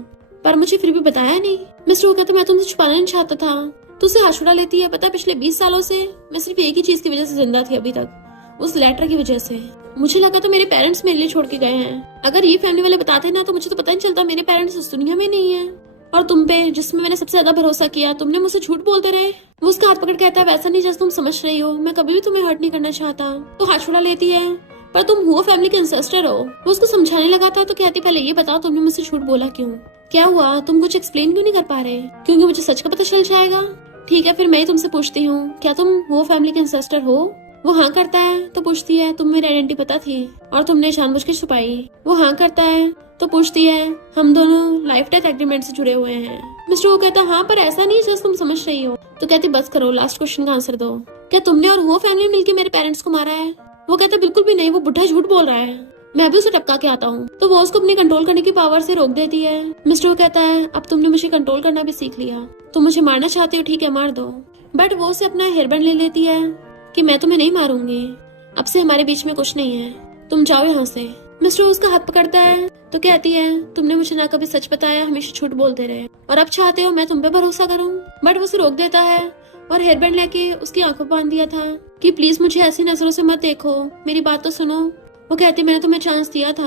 पर मुझे फिर भी बताया नहीं। मिस्टर वो कहता मैं तुमसे छुपाना नहीं चाहता था। तो उसे हाथ छुड़ा लेती है। पता पिछले 20 सालों से मैं सिर्फ एक ही चीज की वजह से जिंदा थी अभी तक, उस लेटर की वजह से। मुझे लगा तो मेरे पेरेंट्स मेरे लिए छोड़ के गए हैं, अगर ये फैमिली वाले बताते ना तो मुझे तो पता नहीं चलता मेरे पेरेंट्स इस दुनिया में नहीं है। और तुम पे जिसमें मैंने सबसे ज्यादा भरोसा किया, तुमने मुझसे झूठ बोलते रहे। वो उसका हाथ पकड़ कहता है, वैसा नहीं जैसे तुम समझ रही हो, मैं कभी भी तुम्हें हर्ट नहीं करना चाहता। तो हाथ छुड़ा लेती है, पर तुम हुआ फैमिली के इंसेस्टर हो। वो उसको समझाने लगा था तो कहती, पहले ये बताओ तुमने मुझसे झूठ बोला क्यों, क्या हुआ, तुम कुछ एक्सप्लेन क्यों नहीं कर पा रहे? क्योंकि मुझे सच का पता चल जाएगा। ठीक है, फिर मैं ही तुमसे पूछती हूँ, क्या तुम वो फैमिली के इंसेस्टर हो? वो हाँ करता है तो पूछती है, तुम मेरी आइडेंटिटी पता थी और तुमने जानबूझ के छुपाई? वो हाँ करता है तो पूछती है, हम दोनों लाइफ डेथ एग्रीमेंट से जुड़े हुए हैं? मिस्टर वो कहता, हाँ पर ऐसा नहीं जैसे तुम समझ रही हो। तो कहती, बस करो, लास्ट क्वेश्चन का आंसर दो, क्या तुमने और वो फैमिली मिलकर मेरे पेरेंट्स को मारा है? वो कहता, बिल्कुल भी नहीं, वो बुढ़ा झूठ बोल रहा है, मैं भी उसे टपका के आता हूँ। तो वो उसको अपने कंट्रोल करने की पावर से रोक देती है। मिस्टर वो कहता है, अब तुमने मुझे कंट्रोल करना भी सीख लिया, तुम मुझे मारना चाहते हो, ठीक है मार दो। बट वो उसे अपना हेयर बैंड ले लेती है कि मैं तुम्हें नहीं मारूंगी, अब से हमारे बीच में कुछ नहीं है, तुम जाओ यहाँ से। मिस्टर उसका हाथ पकड़ता है तो कहती है, तुमने मुझे ना कभी सच बताया, हमेशा झूठ बोलते रहे, और अब चाहते हो मैं तुम पे भरोसा करूं। बट वो उसे रोक देता है और हेयर बैंड लेके उसकी आंखों बांध दिया था कि प्लीज मुझे ऐसी नजरों से मत देखो, मेरी बात तो सुनो। वो कहती, मैंने तुम्हें चांस दिया था।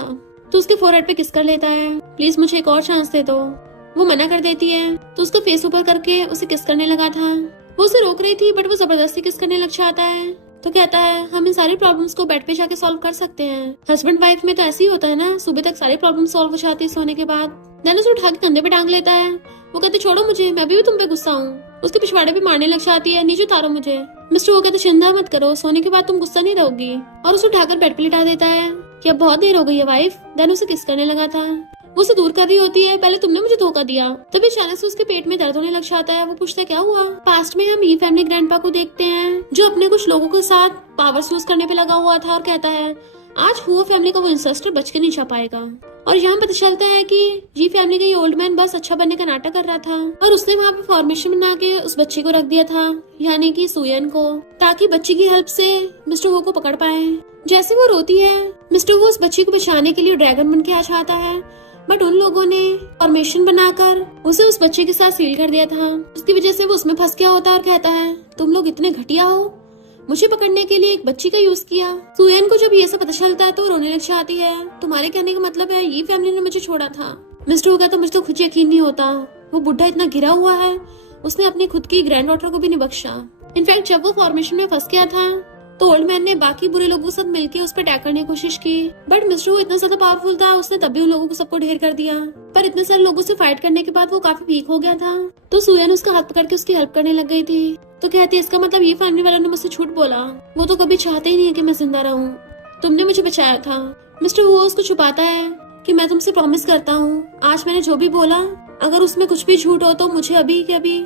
तो उसके फोरहेड पे किस कर लेता है, प्लीज मुझे एक और चांस दे दो। वो मना कर देती है तो उसका फेस ऊपर करके उसे किस करने लगा था। वो उसे रोक रही थी बट वो जबरदस्ती किस करने लग जाता है। तो कहता है, हम इन सारी प्रॉब्लम्स को बेड पे जाके सॉल्व कर सकते हैं। हस्बैंड वाइफ में तो ऐसे ही होता है ना, सुबह तक सारी प्रॉब्लम सॉल्व हो जाती है सोने के बाद। देन उसे उठा के कंधे पे टांग लेता है। वो कहते, छोड़ो मुझे, मैं भी तुम पे गुस्सा हूँ। उसके पिछवाड़े पे मारने लग जाती है, नीचे उतारो मुझे। मिस्टर वो कहते, चिंता मत करो, सोने के बाद तुम गुस्सा नहीं रहोगी, और उसे उठाकर बेड पे लिटा देता है कि अब बहुत देर हो गई है वाइफ। देन उसे किस करने लगा था। वो उसे दूर कर रही होती है, पहले तुमने मुझे धोखा दिया। तभी अचानक से उसके पेट में दर्द होने लग जाता है। वो पूछता है, क्या हुआ? पास्ट में हम ये फैमिली ग्रैंडपा को देखते हैं जो अपने कुछ लोगों के साथ पावर्स यूज करने पे लगा हुआ था, और कहता है आज हुआ फैमिली का वो इंसेस्टर बच के नहीं जा पाएगा। और यहाँ पता चलता है कि ये फैमिली का ये ओल्ड मैन बस अच्छा बनने का नाटक कर रहा था, और उसने वहाँ पे फॉर्मेशन बना के उस बच्चे को रख दिया था, यानी कि सुयन को, ताकि बच्चे की हेल्प से मिस्टर वो को पकड़ पाए। जैसे वो रोती है, मिस्टर वो उस बच्चे को बचाने के लिए ड्रैगन बन के आ जाता है, बट उन लोगों ने फॉर्मेशन बनाकर उसे उस बच्चे के साथ सील कर दिया था। उसकी वजह से वो उसमें फंस गया होता है और कहता है, तुम लोग इतने घटिया हो, मुझे पकड़ने के लिए एक बच्ची का यूज किया। सुयन को जब ये सब पता चलता है तो रोने लग जाती है। तुम्हारे कहने का मतलब है ये फैमिली ने मुझे छोड़ा था? मिस्टर वो कहता, मुझे तो खुद यकीन नहीं होता, वो बुढ़ा इतना गिरा हुआ है, उसने अपनी खुद की ग्रैंड डॉटर को भी नहीं बख्शा। इनफैक्ट जब वो फॉर्मेशन में फंस गया था तो ओल्ड मैन ने बाकी बुरे लोगों के साथ मिलकर उस पर अटैक करने की कोशिश की, बट मिस्टर वो इतना ज्यादा पावरफुल था, उसने तब भी उन लोगों को सबको ढेर कर दिया। पर इतने सारे लोगों से फाइट करने के बाद वो काफी वीक हो गया था। तो सुयन उसका हाथ पकड़ के उसकी हेल्प करने लग गई थी। तो कहती है, इसका मतलब ये फैमिली वालों ने मुझसे झूठ बोला, वो तो कभी चाहते ही नहीं है कि मैं जिंदा रहूं, तुमने मुझे बचाया था। मिस्टर वो उसको छुपाता है कि मैं तुमसे प्रॉमिस करता हूँ, आज मैंने जो भी बोला अगर उसमें कुछ भी झूठ हो तो मुझे अभी के अभी।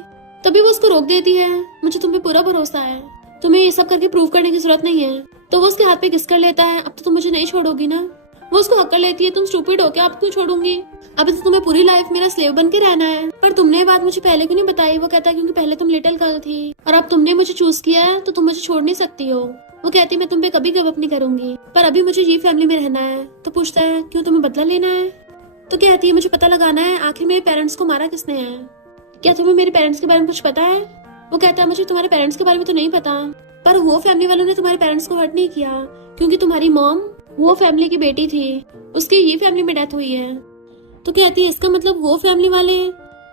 तभी वो उसको रोक देती है, मुझे तुम पे पूरा भरोसा है, तुम्हें ये सब करके प्रूव करने की जरूरत नहीं है। तो वो उसके हाथ पे किस कर लेता है, अब तो तुम मुझे नहीं छोड़ोगी ना? वो उसको हक कर लेती है, तुम स्टूपिड हो क्या, अब क्यों छोड़ूंगी, अब तो तुम्हें पूरी लाइफ मेरा स्लेव बन के रहना है। पर तुमने ये बात मुझे पहले क्यों नहीं बताई? वो कहता है, क्योंकि पहले तुम लिटिल गर्ल थी और अब तुमने मुझे चूज किया है तो तुम मुझे छोड़ नहीं सकती हो। वो कहती है, मैं तुम पे कभी गिव अप नहीं करूंगी, पर अभी मुझे ये फैमिली में रहना है। तो पूछता है, क्यों तुम्हें बदला लेना है? तो कहती है, मुझे पता लगाना है आखिर मेरे पेरेंट्स को मारा किसने है, क्या तुम्हें मेरे पेरेंट्स के बारे में कुछ पता है? वो कहता है, मुझे तुम्हारे पेरेंट्स के बारे में तो नहीं पता, पर वो फैमिली वालों ने तुम्हारे पेरेंट्स को हर्ट नहीं किया, क्योंकि तुम्हारी मॉम वो फैमिली की बेटी थी, उसकी ये फैमिली में डेथ हुई है। तो कहती है, इसका मतलब वो फैमिली वाले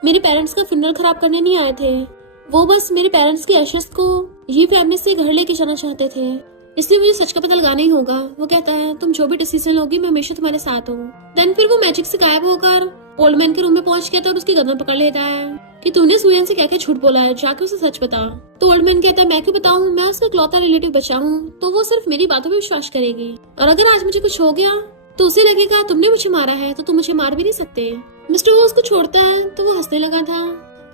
मेरे पेरेंट्स का फ्यूनरल खराब करने नहीं आए थे, वो बस मेरे पेरेंट्स के एशेस को ये फैमिली से घर लेके जाना चाहते थे, इसलिए मुझे सच का पता लगाना ही होगा। वो कहता है, तुम जो भी डिसीजन लोगी मैं हमेशा तुम्हारे साथ हूँ। देन फिर वो मैजिक से गायब होकर ओल्ड मैन के रूम में पहुंच गया था और उसकी गर्दन पकड़ लेता है कि तूने सुयन से क्या क्या झूठ बोला है, जाके उसे सच बता। तो ओल्ड मैन कहता है, मैं क्यों बताऊं, मैं उसका इकलौता रिलेटिव बचा हूँ, तो वो सिर्फ मेरी बातों पे विश्वास करेगी, और अगर आज मुझे कुछ हो गया तो उसे लगेगा तुमने मुझे मारा है तो तुम मुझे मार भी नहीं सकते। मिस्टर वो उसको छोड़ता है तो वो हंसने लगा था,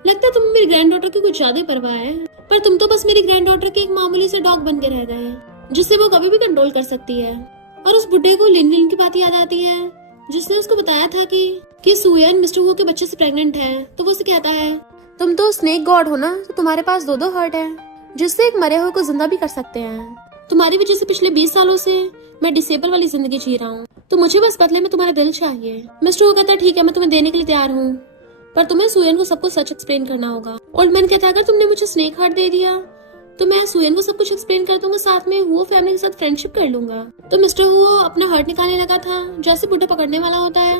लगता है तुम्हें मेरी ग्रैंड डॉटर की कुछ ज्यादा परवाह है, पर तुम तो बस मेरी ग्रैंड डॉटर के एक मामूली से डॉग बन के रह गए जिससे वो कभी भी कंट्रोल कर सकती है। और उस बुड्ढे को लिन लिन की बात याद आती है जिसने उसको बताया था कि सुयन मिस्टर वो के बच्चे से प्रेग्नेंट है। तो वो उसे कहता है, तुम तो स्नेक गॉड हो ना, तो तुम्हारे पास दो हार्ट है जिससे एक मरे हुए को जिंदा भी कर सकते हैं। तुम्हारी वजह से पिछले 20 सालों से मैं डिसेबल वाली जिंदगी जी रहा हूँ, तो मुझे बस बदले में तुम्हारा दिल चाहिए। मिस्टर वो कहता है, ठीक है मैं तुम्हें देने के लिए तैयार हूँ, पर तुम्हें सुयन को सब कुछ सच एक्सप्लेन करना होगा। ओल्ड मैन कहता है, अगर तुमने मुझे स्नेक हार्ट दे दिया तो मैं सुयन को सब कुछ एक्सप्लेन कर दूंगा, साथ में वो फैमिली के साथ फ्रेंडशिप कर लूंगा। तो मिस्टर वो अपना हार्ट निकालने लगा था, जैसे बुड्ढा पकड़ने वाला होता है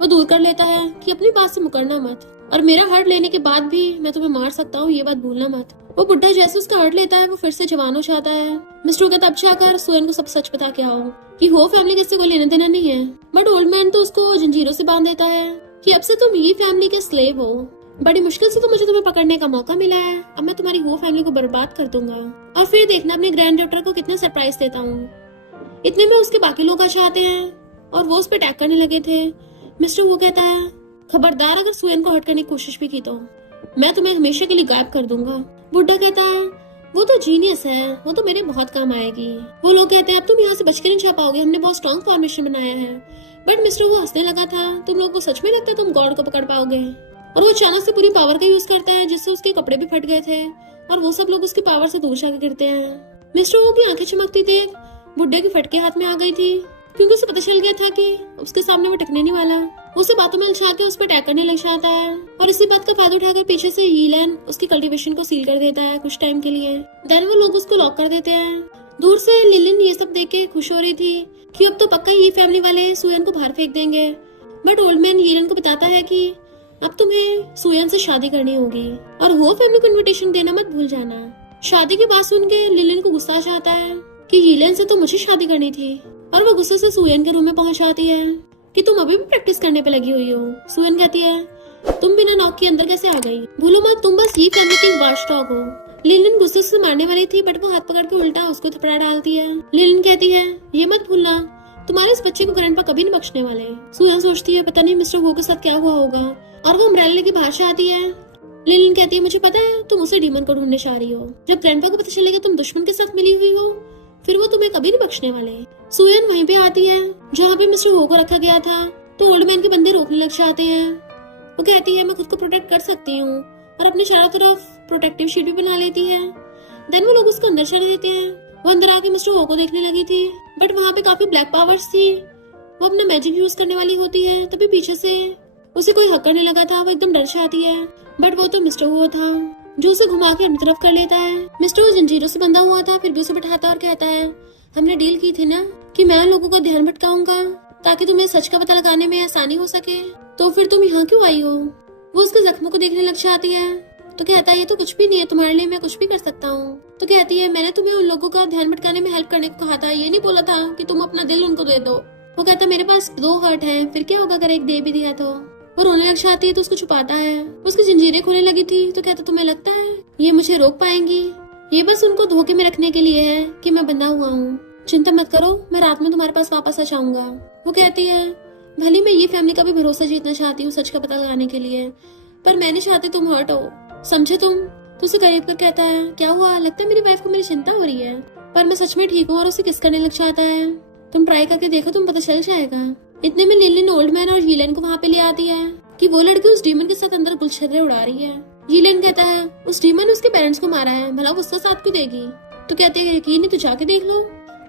वो दूर कर लेता है कि अपनी बात से मुकरना मत, और मेरा हार्ट लेने के बाद भी मैं तुम्हें मार सकता हूँ, ये बात भूलना मत। वो बुड्ढा जैसे उसका हार्ट लेता है वो फिर से जवान हो जाता है। मिस्टर कहता अब जाकर सुयन को सब सच बता के आओ कि हो फैमिली किसी को लेना देना नहीं है। बट ओल्ड मैन तो उसको जंजीरों से बांध देता है कि अब से तुम ये फैमिली के स्लेव हो। बड़ी मुश्किल से तो मुझे तुम्हें पकड़ने का मौका मिला है, अब मैं तुम्हारी वो फैमिली को बर्बाद कर दूंगा और फिर देखना अपने ग्रैंड डॉटर को कितने सरप्राइज देता हूँ। इतने में उसके बाकी लोग आ जाते हैं और वो उस पर अटैक करने लगे थे। मिस्टर वो कहता है खबरदार अगर सुयन को हट करने की कोशिश भी की तो मैं तुम्हें हमेशा के लिए गायब कर दूंगा। बुड्ढा कहता है वो तो जीनियस है, वो तो मेरे बहुत काम आएगी। वो लोग कहते हैं अब तुम यहाँ से बच के नहीं जा पाओगे, हमने बहुत स्ट्रॉन्ग फॉर्मेशन बनाया है। बट मिस्टर वो हंसने लगा था, तुम लोग को सच में लगता है तुम गॉड को पकड़ पाओगे। और वो अचानक से पूरी पावर का यूज करता है जिससे उसके कपड़े भी फट गए थे और वो सब लोग उसकी पावर से दूर जाकर गिरते हैं। मिस्टर वो की आंखें चमकती देख बुड्ढे की फटके हाथ में आ गई थी क्योंकि उसे पता चल गया था कि उसके सामने वो टिकने नहीं वाला। उसे बातों में उलझा के उस पर अटैक करने लग जाता है और इसी बात का फायदा उठाकर पीछे से हीलन उसकी कल्टीवेशन को सील कर देता है कुछ टाइम के लिए। देन वो लोग उसको लॉक कर देते हैं। दूर से लिलिन ये सब देख के खुश हो रही थी कि अब तो पक्का ये फैमिली वाले सुयन को बाहर फेंक देंगे। बट ओल्ड मैन हीलन को बताता है कि अब तुम्हें सुयन से शादी करनी होगी और हो फैमिली को इन्विटेशन देना मत भूल जाना। शादी की बात सुन के लिलिन को गुस्सा आ जाता है कि हीलन से तो मुझे शादी करनी थी और वो गुस्से से सुयन के रूम में पहुंच जाती है कि तुम अभी भी प्रैक्टिस करने पे लगी हुई हो। सुयन कहती है तुम बिना नॉक के अंदर कैसे आ गई? भूलो मत तुम बस ये फैमिली की वॉच डॉग हो। लिलिन गुस्से से मारने वाली थी बट वो हाथ पकड़ के उल्टा उसको थपड़ा डालती है। लिलिन कहती है ये मत भूलना तुम्हारे इस बच्चे को ग्रैंडपा कभी नहीं बख्शने वाले। सुयन सोचती है पता नहीं मिस्टर वो के साथ क्या हुआ होगा और वो अम्ब्रेला की भाषा आती है। लिलिन कहती है मुझे पता है तुम उसे डीमन को ढूंढने जा रही हो। जब ग्रैंडपा को पता चलेगा तुम दुश्मन के साथ मिली हुई हो फिर वो तुम्हें कभी नहीं बख्शने वाले। सुयन वहीं पे आती है जहाँ पे मिस्टर हो को रखा गया था तो ओल्ड मैन के बंदे रोकने लग जाते हैं। वो कहती है मैं खुद को प्रोटेक्ट कर सकती हूँ और अपने चारों तरफ प्रोटेक्टिव शीट भी बना लेती है। देन वो लोग उसको अंदर चढ़ देते हैं। वो अंदर आके मिस्टर हो को देखने लगी थी बट वहाँ पे काफी ब्लैक पावर्स थी। वो अपना मैजिक यूज करने वाली होती है तभी पीछे से उसे कोई हक करने लगा था। वो एकदम डर जाती है बट वो तो मिस्टर वो था जो उसे घुमा के अपनी तरफ कर लेता है। मिस्टर वो जंजीरों से बंधा हुआ था फिर भी उसे बैठाता और कहता है हमने डील की थी ना कि मैं लोगों का ध्यान भटकाऊंगा ताकि तुम्हें सच का पता लगाने में आसानी हो सके, तो फिर तुम यहाँ क्यों आई हो? वो उसके जख्मों को देखने लग जाती है तो कहता है ये तो कुछ भी नहीं है, तुम्हारे लिए मैं कुछ भी कर सकता हूँ। तो कहती है मैंने तुम्हें उन लोगों का ध्यान भटकाने में हेल्प करने को कहा था, ये नहीं बोला था कि तुम अपना दिल उनको दे दो। वो कहता मेरे पास 2 हार्ट है, फिर क्या होगा अगर एक दे भी दिया तो। वो रोने लग जाती है तो उसको छुपाता है। उसकी जंजीरें खुलने लगी थी तो कहता तुम्हें लगता है ये मुझे रोक पाएंगी? ये बस उनको धोखे में रखने के लिए है कि मैं बंधा हुआ हूँ। चिंता मत करो मैं रात में तुम्हारे पास वापस आ जाऊंगा। वो कहती है भले मैं ये फैमिली का भी भरोसा जीतना चाहती हूँ सच का पता लगाने के लिए, पर मैं नहीं चाहती तुम हर्ट हो, समझे तुम? तो उसे करीब कर कहता है क्या हुआ? लगता है मेरी वाइफ को मेरी चिंता हो रही है, पर मैं सच में ठीक हूँ। और उसे किस करने लग जाता है। तुम ट्राई करके देखो तुम पता चल जाएगा। इतने में लिलिन ओल्ड मैन और हीलन को वहाँ पे ले आती है कि वो लड़की उस डीमन के साथ अंदर गुलछर्रे उड़ा रही है। हीलन कहता है उस डीमन ने उसके पेरेंट्स को मारा है, भला उसका साथ क्यों देगी? तो कहते हैं यकीन नहीं तो जाके देख लो।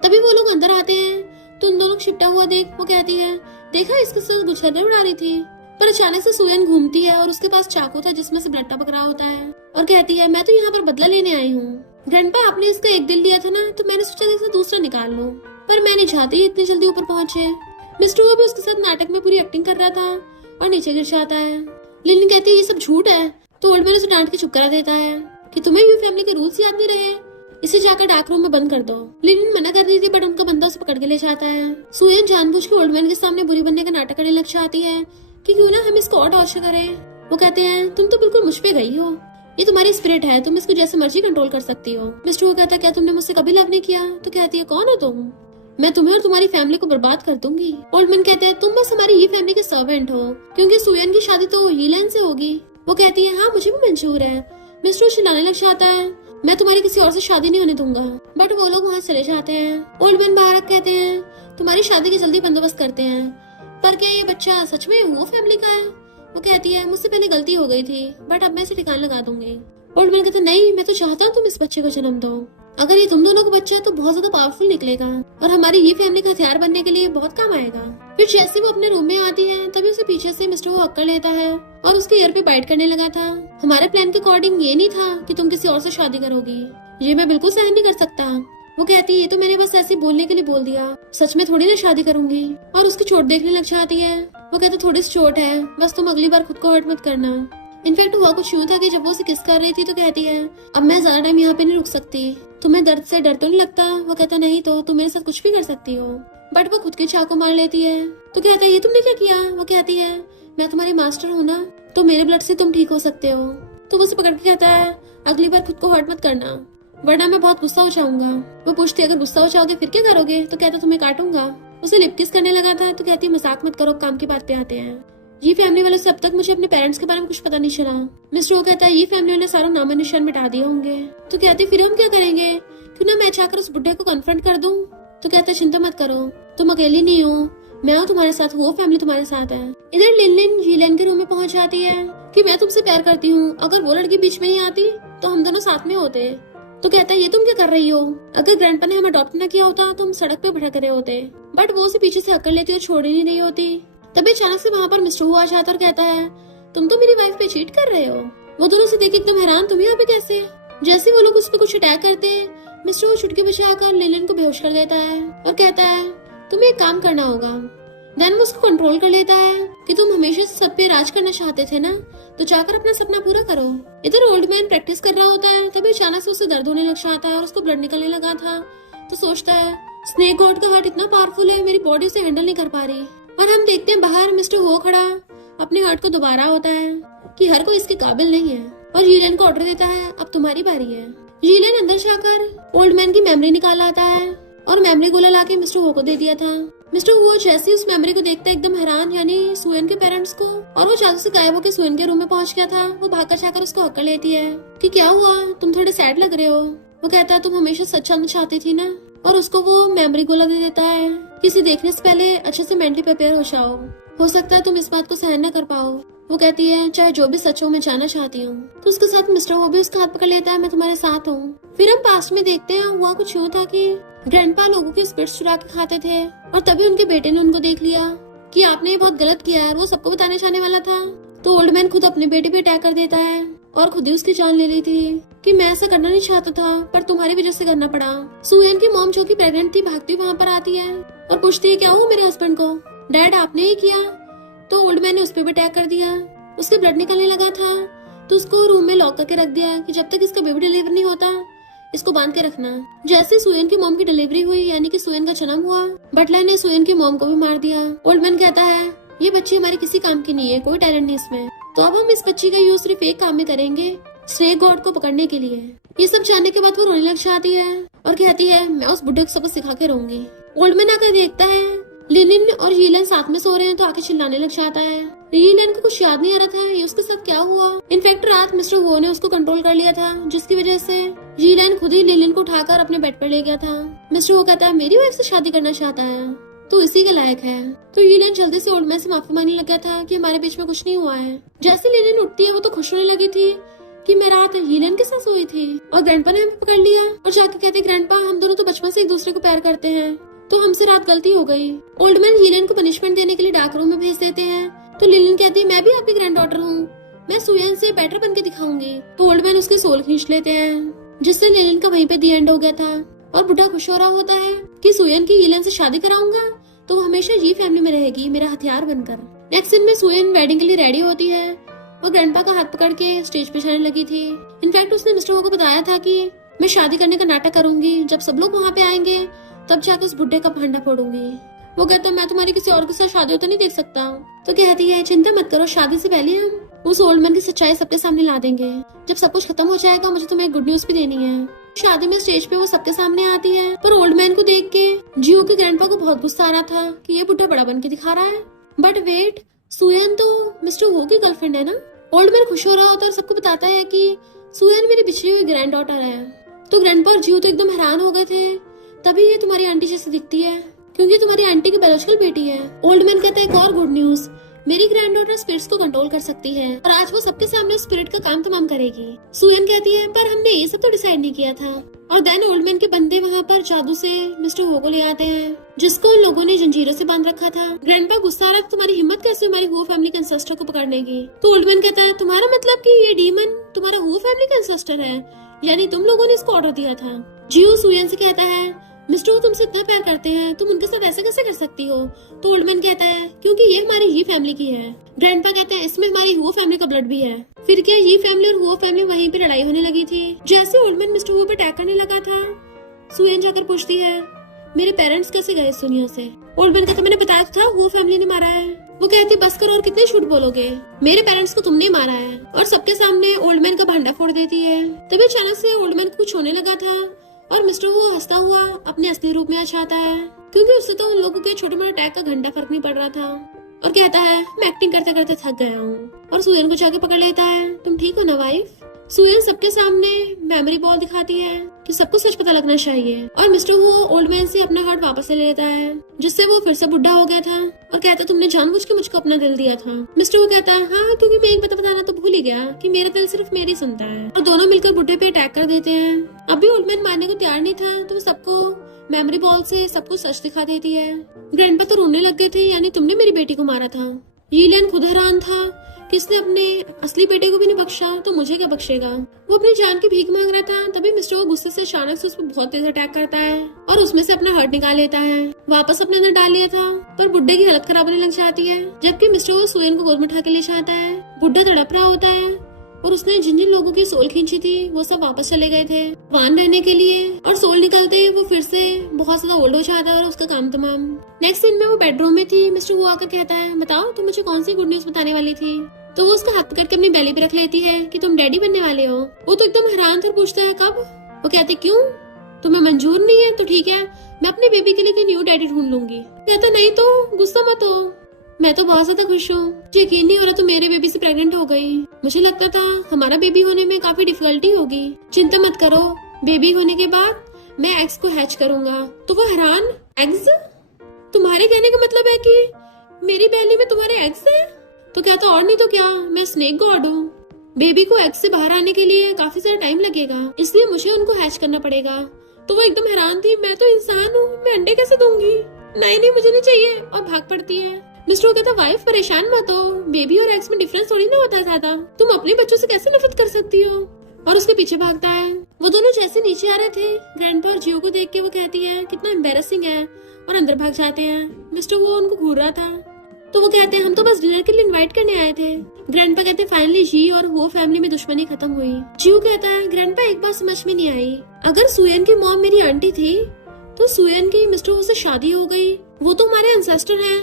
तभी वो लोग अंदर आते हैं तो उन दोनों को छिपटा हुआ देख वो कहती है देखा इसके साथ गुलछर्रे उड़ा रही थी। पर अचानक से सुयन घूमती है और उसके पास चाकू था जिसमें से ब्लड टपक रहा होता है और कहती है मैं तो यहाँ पर बदला लेने आई हूँ। ग्रैंडपा आपने इसका एक दिल दिया था ना, तो मैंने सोचा इसे दूसरा निकाल लो, पर मैं नहीं चाहती इतनी जल्दी ऊपर पहुंचे। मिस्टर वो भी उसके साथ नाटक में पूरी एक्टिंग कर रहा था और नीचे गिर जाता है। लिलिन कहती है ये सब झूठ है तो ओल्ड मैन उसे डांट के चुप करा देता है कि तुम्हें भी फैमिली के रूल्स याद नहीं रहे, इसे जाकर डार्क रूम में बंद कर दो। लिलिन मना कर रही थी बट उनका बंदा उसे पकड़ के ले जाता है। सुयन जानबूझ के ओल्ड मैन के सामने बुरी बनने का नाटक करने लग जाती है कि क्यों ना हम इसको और टॉर्चर करें। वो कहते हैं तुम तो बिल्कुल मुझ पे गई हो, ये तुम्हारी स्पिरिट है, तुम इसको जैसे मर्जी कंट्रोल कर सकती हो। मिस्टर वो कहता है क्या तुमने मुझसे कभी लव नहीं किया? तो कहती है कौन हो तुम? मैं तुम्हें और तुम्हारी फैमिली को बर्बाद कर दूंगी। ओल्ड मैन कहते हैं तुम बस हमारी ये फैमिली के सर्वेंट हो क्योंकि सुयन की शादी तो हीलन से होगी। वो कहती है हाँ मुझे भी मंजूर है। मिस्टर चिल्लाने लग जाता है मैं तुम्हारी किसी और से शादी नहीं होने दूंगा, बट वो लोग वहाँ चले जाते हैं। ओल्ड मैन बाहर कहते हैं तुम्हारी शादी की जल्दी बंदोबस्त करते हैं, पर क्या ये बच्चा सच में वो फैमिली का है? वो कहती है मुझसे पहले गलती हो गई थी बट अब मैं इसे ठिकाना लगा दूंगी। ओल्ड मैन कहते नहीं मैं तो चाहता हूँ तुम इस बच्चे को जन्म दो, अगर ये तुम दोनों को बच्चा है तो बहुत ज्यादा पावरफुल निकलेगा और हमारी ये फैमिली का हथियार बनने के लिए बहुत काम आएगा। फिर जैसे वो अपने रूम में आती है तभी उसे पीछे से मिस्टर वो अक्कड़ लेता है और उसके ईयर पे बाइट करने लगा था। हमारे प्लान के अकॉर्डिंग ये नहीं था कि तुम किसी और से शादी करोगी, ये मैं बिल्कुल सहन नहीं कर सकता। वो कहती है ये तो मैंने बस ऐसे बोलने के लिए बोल दिया, सच में थोड़ी ना शादी करूंगी। और उसकी चोट देखने लग जाती है। वो कहते थोड़ी सी चोट है, बस तुम अगली बार खुद को हर्ट मत करना। इनफैक्ट हुआ कुछ यूं था कि जब वो उसे किस कर रही थी तो कहती है अब मैं ज्यादा टाइम यहाँ पे नहीं रुक सकती, तुम्हें दर्द से डर तो नहीं लगता? वो कहता नहीं तो तुम मेरे साथ कुछ भी कर सकती हो। बट वो खुद की चाकू मार लेती है। तो कहता है ये तुमने क्या किया? वो कहती है मैं तुम्हारी मास्टर हूँ ना, तो मेरे ब्लड से तुम ठीक हो सकते हो। तो वो उसे पकड़ के कहता है अगली बार खुद को हर्ट मत करना, वरना मैं बहुत गुस्सा हो जाऊंगा। वो पूछती है अगर गुस्सा हो जाओगे फिर क्या करोगे? तो कहता तुम्हें काटूंगा। उसे लिप किस करने लगा था तो कहती मजाक मत करो, काम की बात पे आते हैं। ये फैमिली वालों से अब तक मुझे अपने पेरेंट्स के बारे में कुछ पता नहीं चला। मिस्टर वो कहता है ये फैमिली वाले सारा नाम निशान मिटा दिए होंगे। तो कहते फिर हम क्या करेंगे, क्यों ना मैं चाहकर उस बुढ़े को कन्फ्रंट कर दूं? तो कहता चिंता मत करो, तुम अकेली नहीं हो, मैं हूँ तुम्हारे साथ, वो फैमिली तुम्हारे साथ है। इधर लिन जीलन के रूम में पहुंच जाती है कि मैं तुमसे प्यार करती हूँ, अगर वो लड़की बीच में नहीं आती तो हम दोनों साथ में होते। तो कहता है ये तुम क्या कर रही हो, अगर ग्रैंडपा ने हमें अडॉप्ट न किया होता तो हम सड़क पे भटक रहे होते। बट वो उसे पीछे से हक्कर लेती और छोड़ ही नहीं रही होती। तभी अचानक से वहाँ पर मिस्टर वो आ जाता और कहता है तुम तो मेरी वाइफ पे चीट कर रहे हो। वो दोनों से देख एकदम हैरान, तुम यहाँ पे कैसे? जैसे वो लोग उस पे कुछ अटैक करते हैं, मिस्टर वो चुटकी बचाकर लिलिन को बेहोश कर देता है और कहता है तुम्हें एक काम करना होगा। देन वो उसको कंट्रोल कर लेता है कि तुम हमेशा से सब पे राज करना चाहते थे ना, तो जाकर अपना सपना पूरा करो। इधर ओल्ड मैन प्रैक्टिस कर रहा होता है, तभी अचानक से उसे दर्द होने लग जाता है और उसको ब्लड निकलने लगा था। तो सोचता है स्नेक गॉड का हार्ट इतना पावरफुल है, मेरी बॉडी उसे हैंडल नहीं कर पा रही। और हम देखते हैं बाहर मिस्टर हो खड़ा अपने हार्ट को दोबारा होता है कि हर कोई इसके काबिल नहीं है, और जीलन को ऑर्डर देता है अब तुम्हारी बारी है। जीलन अंदर जाकर ओल्ड मैन की मेमोरी निकाल आता है और मेमोरी गोला लाके मिस्टर हो को दे दिया था। मिस्टर वो जैसे उस मेमोरी को देखता है एकदम हैरान, यानी सुएन के पेरेंट्स को, और वो जादू से गायब होकर सुएन के रूम में पहुंच गया था। वो भागकर जाकर उसको हक्कर लेती है कि क्या हुआ, तुम थोड़े सैड लग रहे हो। वो कहता है तुम हमेशा सच जानना चाहती थी ना, और उसको वो मेमोरी गोला दे देता है। किसी देखने से पहले अच्छे से मेंटली प्रिपेयर हो जाओ, हो सकता है तुम इस बात को सहन न कर पाओ। वो कहती है चाहे जो भी सच हो मैं जानना चाहती हूँ। तो उसके साथ मिस्टर वो भी उसका हाथ पकड़ लेता है, मैं तुम्हारे साथ हूँ। फिर हम पास्ट में देखते हैं हुआ कुछ यूँ था कि ग्रैंडपा लोगों के स्पिरिट्स चुरा के खाते थे, और तभी उनके बेटे ने उनको देख लिया कि आपने ये बहुत गलत किया है, वो सबको बताने जाने वाला था। तो ओल्ड मैन खुद अपने बेटे पे अटैक कर देता है और खुद ही उसकी जान ले ली थी कि मैं ऐसा करना नहीं चाहता था, पर तुम्हारी वजह से करना पड़ा। सुयन की मॉम जो कि प्रेग्नेंट थी भागती वहाँ पर आती है और पूछती है क्या हुआ मेरे हस्बैंड को? डैड आपने ही किया। तो ओल्ड मैन ने उस पर भी अटैक कर दिया, उसके ब्लड निकलने लगा था, तो उसको रूम में लॉक करके रख दिया कि जब तक इसका बेबी डिलीवर नहीं होता इसको बांध के रखना। जैसे सुयन की मॉम की डिलीवरी हुई, यानी कि सुयन का जन्म हुआ, बटलर ने सुयन की मॉम को भी मार दिया। ओल्ड मैन कहता है ये बच्ची हमारे किसी काम की नहीं है, कोई टैलेंट नहीं इसमें, तो अब हम इस बच्ची का यूज सिर्फ एक काम में करेंगे, स्नेक गॉड को पकड़ने के लिए। ये सब जानने के बाद वो रोने लग जाती है और कहती है मैं उस बुढ़े को सबक सिखा के रहूंगी। ओल्ड मैन आकर देखता है लिनिन और यीलन साथ में सो रहे हैं, तो आके चिल्लाने लग जाता है। यीलन को कुछ याद नहीं आ रहा था ये उसके साथ क्या हुआ। इनफैक्ट रात मिस्टर वो ने उसको कंट्रोल कर लिया था, जिसकी वजह से यीलन खुद ही लिनिन को उठाकर अपने बेड पर ले गया था। मिस्टर वो कहता है मेरी वाइफ से शादी करना चाहता है तो इसी के लायक है। तो यीलन जल्दी से ओल्ड मैन से माफी मांगने लग गया था कि हमारे बीच में कुछ नहीं हुआ है। जैसे लिनिन उठती है वो तो खुश होने लगी थी कि मैं रात यीलन के साथ सोई थी, और ग्रैंडपा ने हमें पकड़ लिया और जाके कहते ग्रैंडपा हम दोनों तो बचपन से एक दूसरे को प्यार करते हैं, तो हमसे रात गलती हो गई। ओल्ड मैन यीलन को पनिशमेंट देने के लिए डार्क रूम में भेज देते हैं। तो लिलिन कहती है मैं भी आपकी ग्रैंड डॉटर हूँ, मैं सुयन से बेटर बन के दिखाऊंगी। तो ओल्ड मैन उसकी सोल खींच लेते हैं, जिससे लिलिन का वहीं पे दी एंड हो गया था। और बुढ़ा खुश हो रहा होता है कि सुयन की यीलन से शादी कराऊंगा तो वो हमेशा ये फैमिली में रहेगी मेरा हथियार बनकर। नेक्स्ट सीन में सुयन वेडिंग के लिए रेडी होती है और ग्रैंडपा का हाथ पकड़ के स्टेज पे जाने लगी थी। इनफैक्ट उसने मिस्टर वो को बताया था कि मैं शादी करने का नाटक करूंगी, जब सब लोग वहाँ पे आएंगे तब जाकर उस बुढ़े का भांडा फोड़ूंगी। वो कहता मैं तुम्हारी किसी और के साथ शादी होता नहीं देख सकता। तो कहती है चिंता मत करो, शादी से पहले हम उस ओल्ड मैन की सच्चाई सबके सामने ला देंगे। जब सब कुछ खत्म हो जाएगा मुझे तुम्हें गुड न्यूज भी देनी है। शादी में स्टेज पे वो सबके सामने आती है, पर ओल्ड मैन को देख के जियो के ग्रैंडपा को बहुत गुस्सा आ रहा था कि ये बुढ़ा बड़ा बन के दिखा रहा है। बट वेट, सुयन तो मिस्टर वो की गर्लफ्रेंड है ना। ओल्ड मैन खुश हो रहा होता है और सबको बताता है कि सुयन मेरी बिछड़ी हुई ग्रैंड डॉटर है। तो ग्रैंडपा और जियो तो एकदम हैरान हो गए थे। तभी ये तुम्हारी आंटी जैसी दिखती है क्योंकि तुम्हारी आंटी की बायोलॉजिकल बेटी है। ओल्ड मैन कहता है एक और गुड न्यूज, मेरी ग्रैंड डॉटर स्पिरिट्स को कंट्रोल कर सकती है और आज वो सबके सामने स्पिरिट का काम तमाम करेगी। सुयन कहती है पर हमने ये सब तो डिसाइड नहीं किया था। और देन ओल्ड मैन के बंदे वहाँ पर जादू से मिस्टर हो को ले आते हैं, जिसको उन लोगों ने जंजीरों से बांध रखा था। ग्रैंडपा गुस्सा आ रहा था तुम्हारी हिम्मत कैसे हमारी हो फैमिली के एंसेस्टर को पकड़ने की। तो ओल्ड मैन कहता है तुम्हारा मतलब कि ये डीमन तुम्हारा हो फैमिली का एंसेस्टर है, यानी तुम लोगों ने इसको ऑर्डर दिया था। जियो सुयन से कहता है मिस्टर वो तुमसे इतना प्यार करते हैं, तुम उनके साथ ऐसा कैसे कर सकती हो? तो ओल्डमैन कहता है क्योंकि ये हमारी ही फैमिली की है। ग्रैंडपा कहते हैं इसमें हमारी हुओ फैमिली का ब्लड भी है। फिर क्या ये फैमिली और हुओ फैमिली वहीं पे लड़ाई होने लगी थी। जैसे ओल्डमैन मिस्टर हुओ पे अटैक करने लगा था, सुयन जाकर पूछती है मेरे पेरेंट्स कैसे गए इस दुनिया से? ओल्डमैन कहता मैंने बताया था वो फैमिली ने मारा है। वो कहती बस करो और कितने झूठ बोलोगे, मेरे पेरेंट्स को तुमने मारा है। और सबके सामने ओल्डमैन का भांडा फोड़ देती है। तभी अचानक से ओल्डमैन को कुछ होने लगा था और मिस्टर वो हंसता हुआ अपने असली रूप में आ जाता है, क्योंकि उससे तो उन लोगों के छोटे मोटे अटैक का घंटा फर्क नहीं पड़ रहा था। और कहता है मैं एक्टिंग करते करते थक गया हूँ। और सुयन को जाके पकड़ लेता है, तुम ठीक हो ना वाइफ? सुयन सबके सामने मेमोरी बॉल दिखाती है कि सबको सच पता लगना चाहिए। और मिस्टर वो ओल्ड मैन से अपना हार्ट वापस ले लेता है, जिससे वो फिर से बुढ़ा हो गया था। और कहता तुमने जानबूझ के मुझको अपना दिल दिया था। मिस्टर वो कहता है हाँ, क्योंकि मैं एक बात बताना तो भूल ही गया कि मेरा दिल सिर्फ मेरी सुनता है। और दोनों मिलकर बुढ़े पे अटैक कर देते हैं। अभी ओल्ड मैन मारने को तैयार नहीं था तो सबको मेमोरी बॉल से सब कुछ सच दिखा देती है। ग्रैंडपा तो रोने लग गए थे, यानी तुमने मेरी बेटी को मारा था। यीलियन खुद हैरान था किसने अपने असली बेटे को भी नहीं बख्शा तो मुझे क्या बख्शेगा। वो अपनी जान की भीख मांग रहा था। तभी मिस्टर वो गुस्से से अचानक से उस पर बहुत तेज अटैक करता है और उसमें से अपना हार्ट निकाल लेता है। वापस अपने अंदर डाल लिया था, पर बुड्ढे की हालत खराब होने लग जाती है। जबकि मिस्टर वो सुयन को गोद में उठा के ले जाता है। बुड्ढा तड़प रहा होता है और उसने जिन जिन लोगों की सोल खींची थी वो सब वापस चले गए थे वान रहने के लिए। और सोल निकलते ही वो फिर से बहुत ज्यादा ओल्ड हो जाता है और उसका काम तमाम। नेक्स्ट सीन में वो बेडरूम में थी। मिस्टर वो आकर कहता है बताओ तुम मुझे कौन सी गुड न्यूज बताने वाली थी? तो वो उसका हाथ पकड़ के अपनी बेली पे रख लेती है कि तुम डैडी बनने वाले हो। वो तो एकदम हैरान था, पूछता है कब? वो कहते क्यों, तुम्हें मंजूर नहीं है? तो ठीक है, मैं अपने बेबी के लिए कोई न्यू डैडी ढूंढ लूंगी। कहता नहीं तो गुस्सा मत हो, मैं तो बहुत ज्यादा खुश हूँ। यकीन नहीं हो रहा तो मेरे बेबी से प्रेग्नेंट हो गई। मुझे लगता था हमारा बेबी होने में काफी डिफिकल्टी होगी। चिंता मत करो, बेबी होने के बाद मैं एग्स को हैच करूंगा। तो वो हैरान, एग्स? तुम्हारे कहने का मतलब है कि मेरी बेली में तुम्हारे एग्स है? तो क्या था और नहीं तो क्या, मैं स्नेक गॉड हूँ। बेबी को एग से बाहर आने के लिए काफी सारा टाइम लगेगा, इसलिए मुझे उनको हैच करना पड़ेगा। तो वो एकदम हैरान थी, मैं तो इंसान हूँ, मैं अंडे कैसे दूंगी? नहीं नहीं मुझे नहीं चाहिए, और भाग पड़ती है। मिस्टर कहता वाइफ परेशान मत हो, बेबी और एग्स में डिफरेंस थोड़ी ना होता है ज्यादा, तुम अपने बच्चों से कैसे नफरत कर सकती हो? और उसके पीछे भागता है। वो दोनों जैसे नीचे आ रहे थे, ग्रैंडपा और जियो को देख के वो कहती है कितना एम्बेरसिंग है, और अंदर भाग जाते हैं। मिस्टर वो उनको घूर रहा था, तो वो कहते हैं हम तो बस डिनर के लिए इनवाइट करने आए थे। ग्रैंडपा कहते हैं फाइनली जी और वो फैमिली में दुश्मनी खत्म हुई। जियो कहता है ग्रैंडपा एक बात समझ में नहीं आई, अगर सुयन की मॉम मेरी आंटी थी तो सुयन की मिस्टर वो से शादी हो गई, वो तो हमारे एंसेस्टर हैं,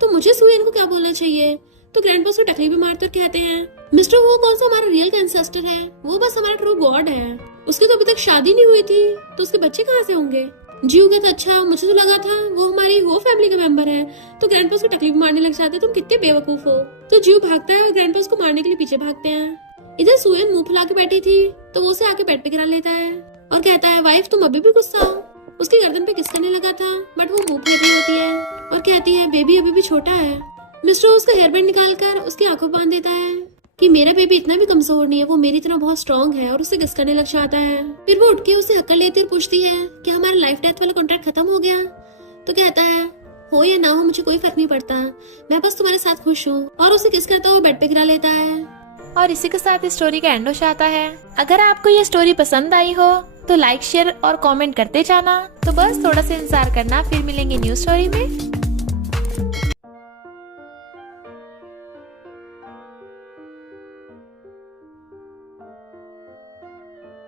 तो मुझे सुयन को क्या बोलना चाहिए? तो ग्रैंडपा उसको टकली भी मारते और कहते हैं मिस्टर वो कौन सा हमारा रियल एंसेस्टर है, वो बस हमारा ट्रू गॉड है, उसकी तो अभी तक शादी नहीं हुई थी, तो उसके बच्चे कहाँ से होंगे? जियो कहता अच्छा मुझे तो लगा था वो हमारी वो फैमिली का मेंबर है। तो ग्रैंडपा उसको तकलीफ मारने लग जाते, तुम कितने बेवकूफ हो। तो जियो भागता है और ग्रैंडपा उसको मारने के लिए पीछे भागते हैं। इधर सुयन मुंह फुला के बैठी थी तो वो उसे आके बेड पे गिरा लेता है और कहता है वाइफ तुम अभी भी गुस्सा हो। उसकी गर्दन पे किस करने लगा था, बट वो मुंह फेर रही होती है और कहती है बेबी अभी भी छोटा है। मिस्टर उसका हेयर बैंड निकाल कर उसकी आंखों बांध देता है कि मेरा बेबी इतना भी कमजोर नहीं है, वो मेरी तरह बहुत स्ट्रॉन्ग है, और उसे किस करने लग जाता है। फिर वो उठ के उसे हक्कड़ लेती और पूछती है कि हमारा लाइफ डेथ वाला कॉन्ट्रैक्ट खत्म हो गया? तो कहता है हो या ना हो मुझे कोई फर्क नहीं पड़ता, मैं बस तुम्हारे साथ खुश हूँ, और उसे किस करता हुआ बेड पे गिरा लेता है। और इसी के साथ इस स्टोरी का एंड हो जाता है। अगर आपको ये स्टोरी पसंद आई हो तो लाइक शेयर और कमेंट करते जाना। तो बस थोड़ा सा इंतजार करना, फिर मिलेंगे न्यू स्टोरी में।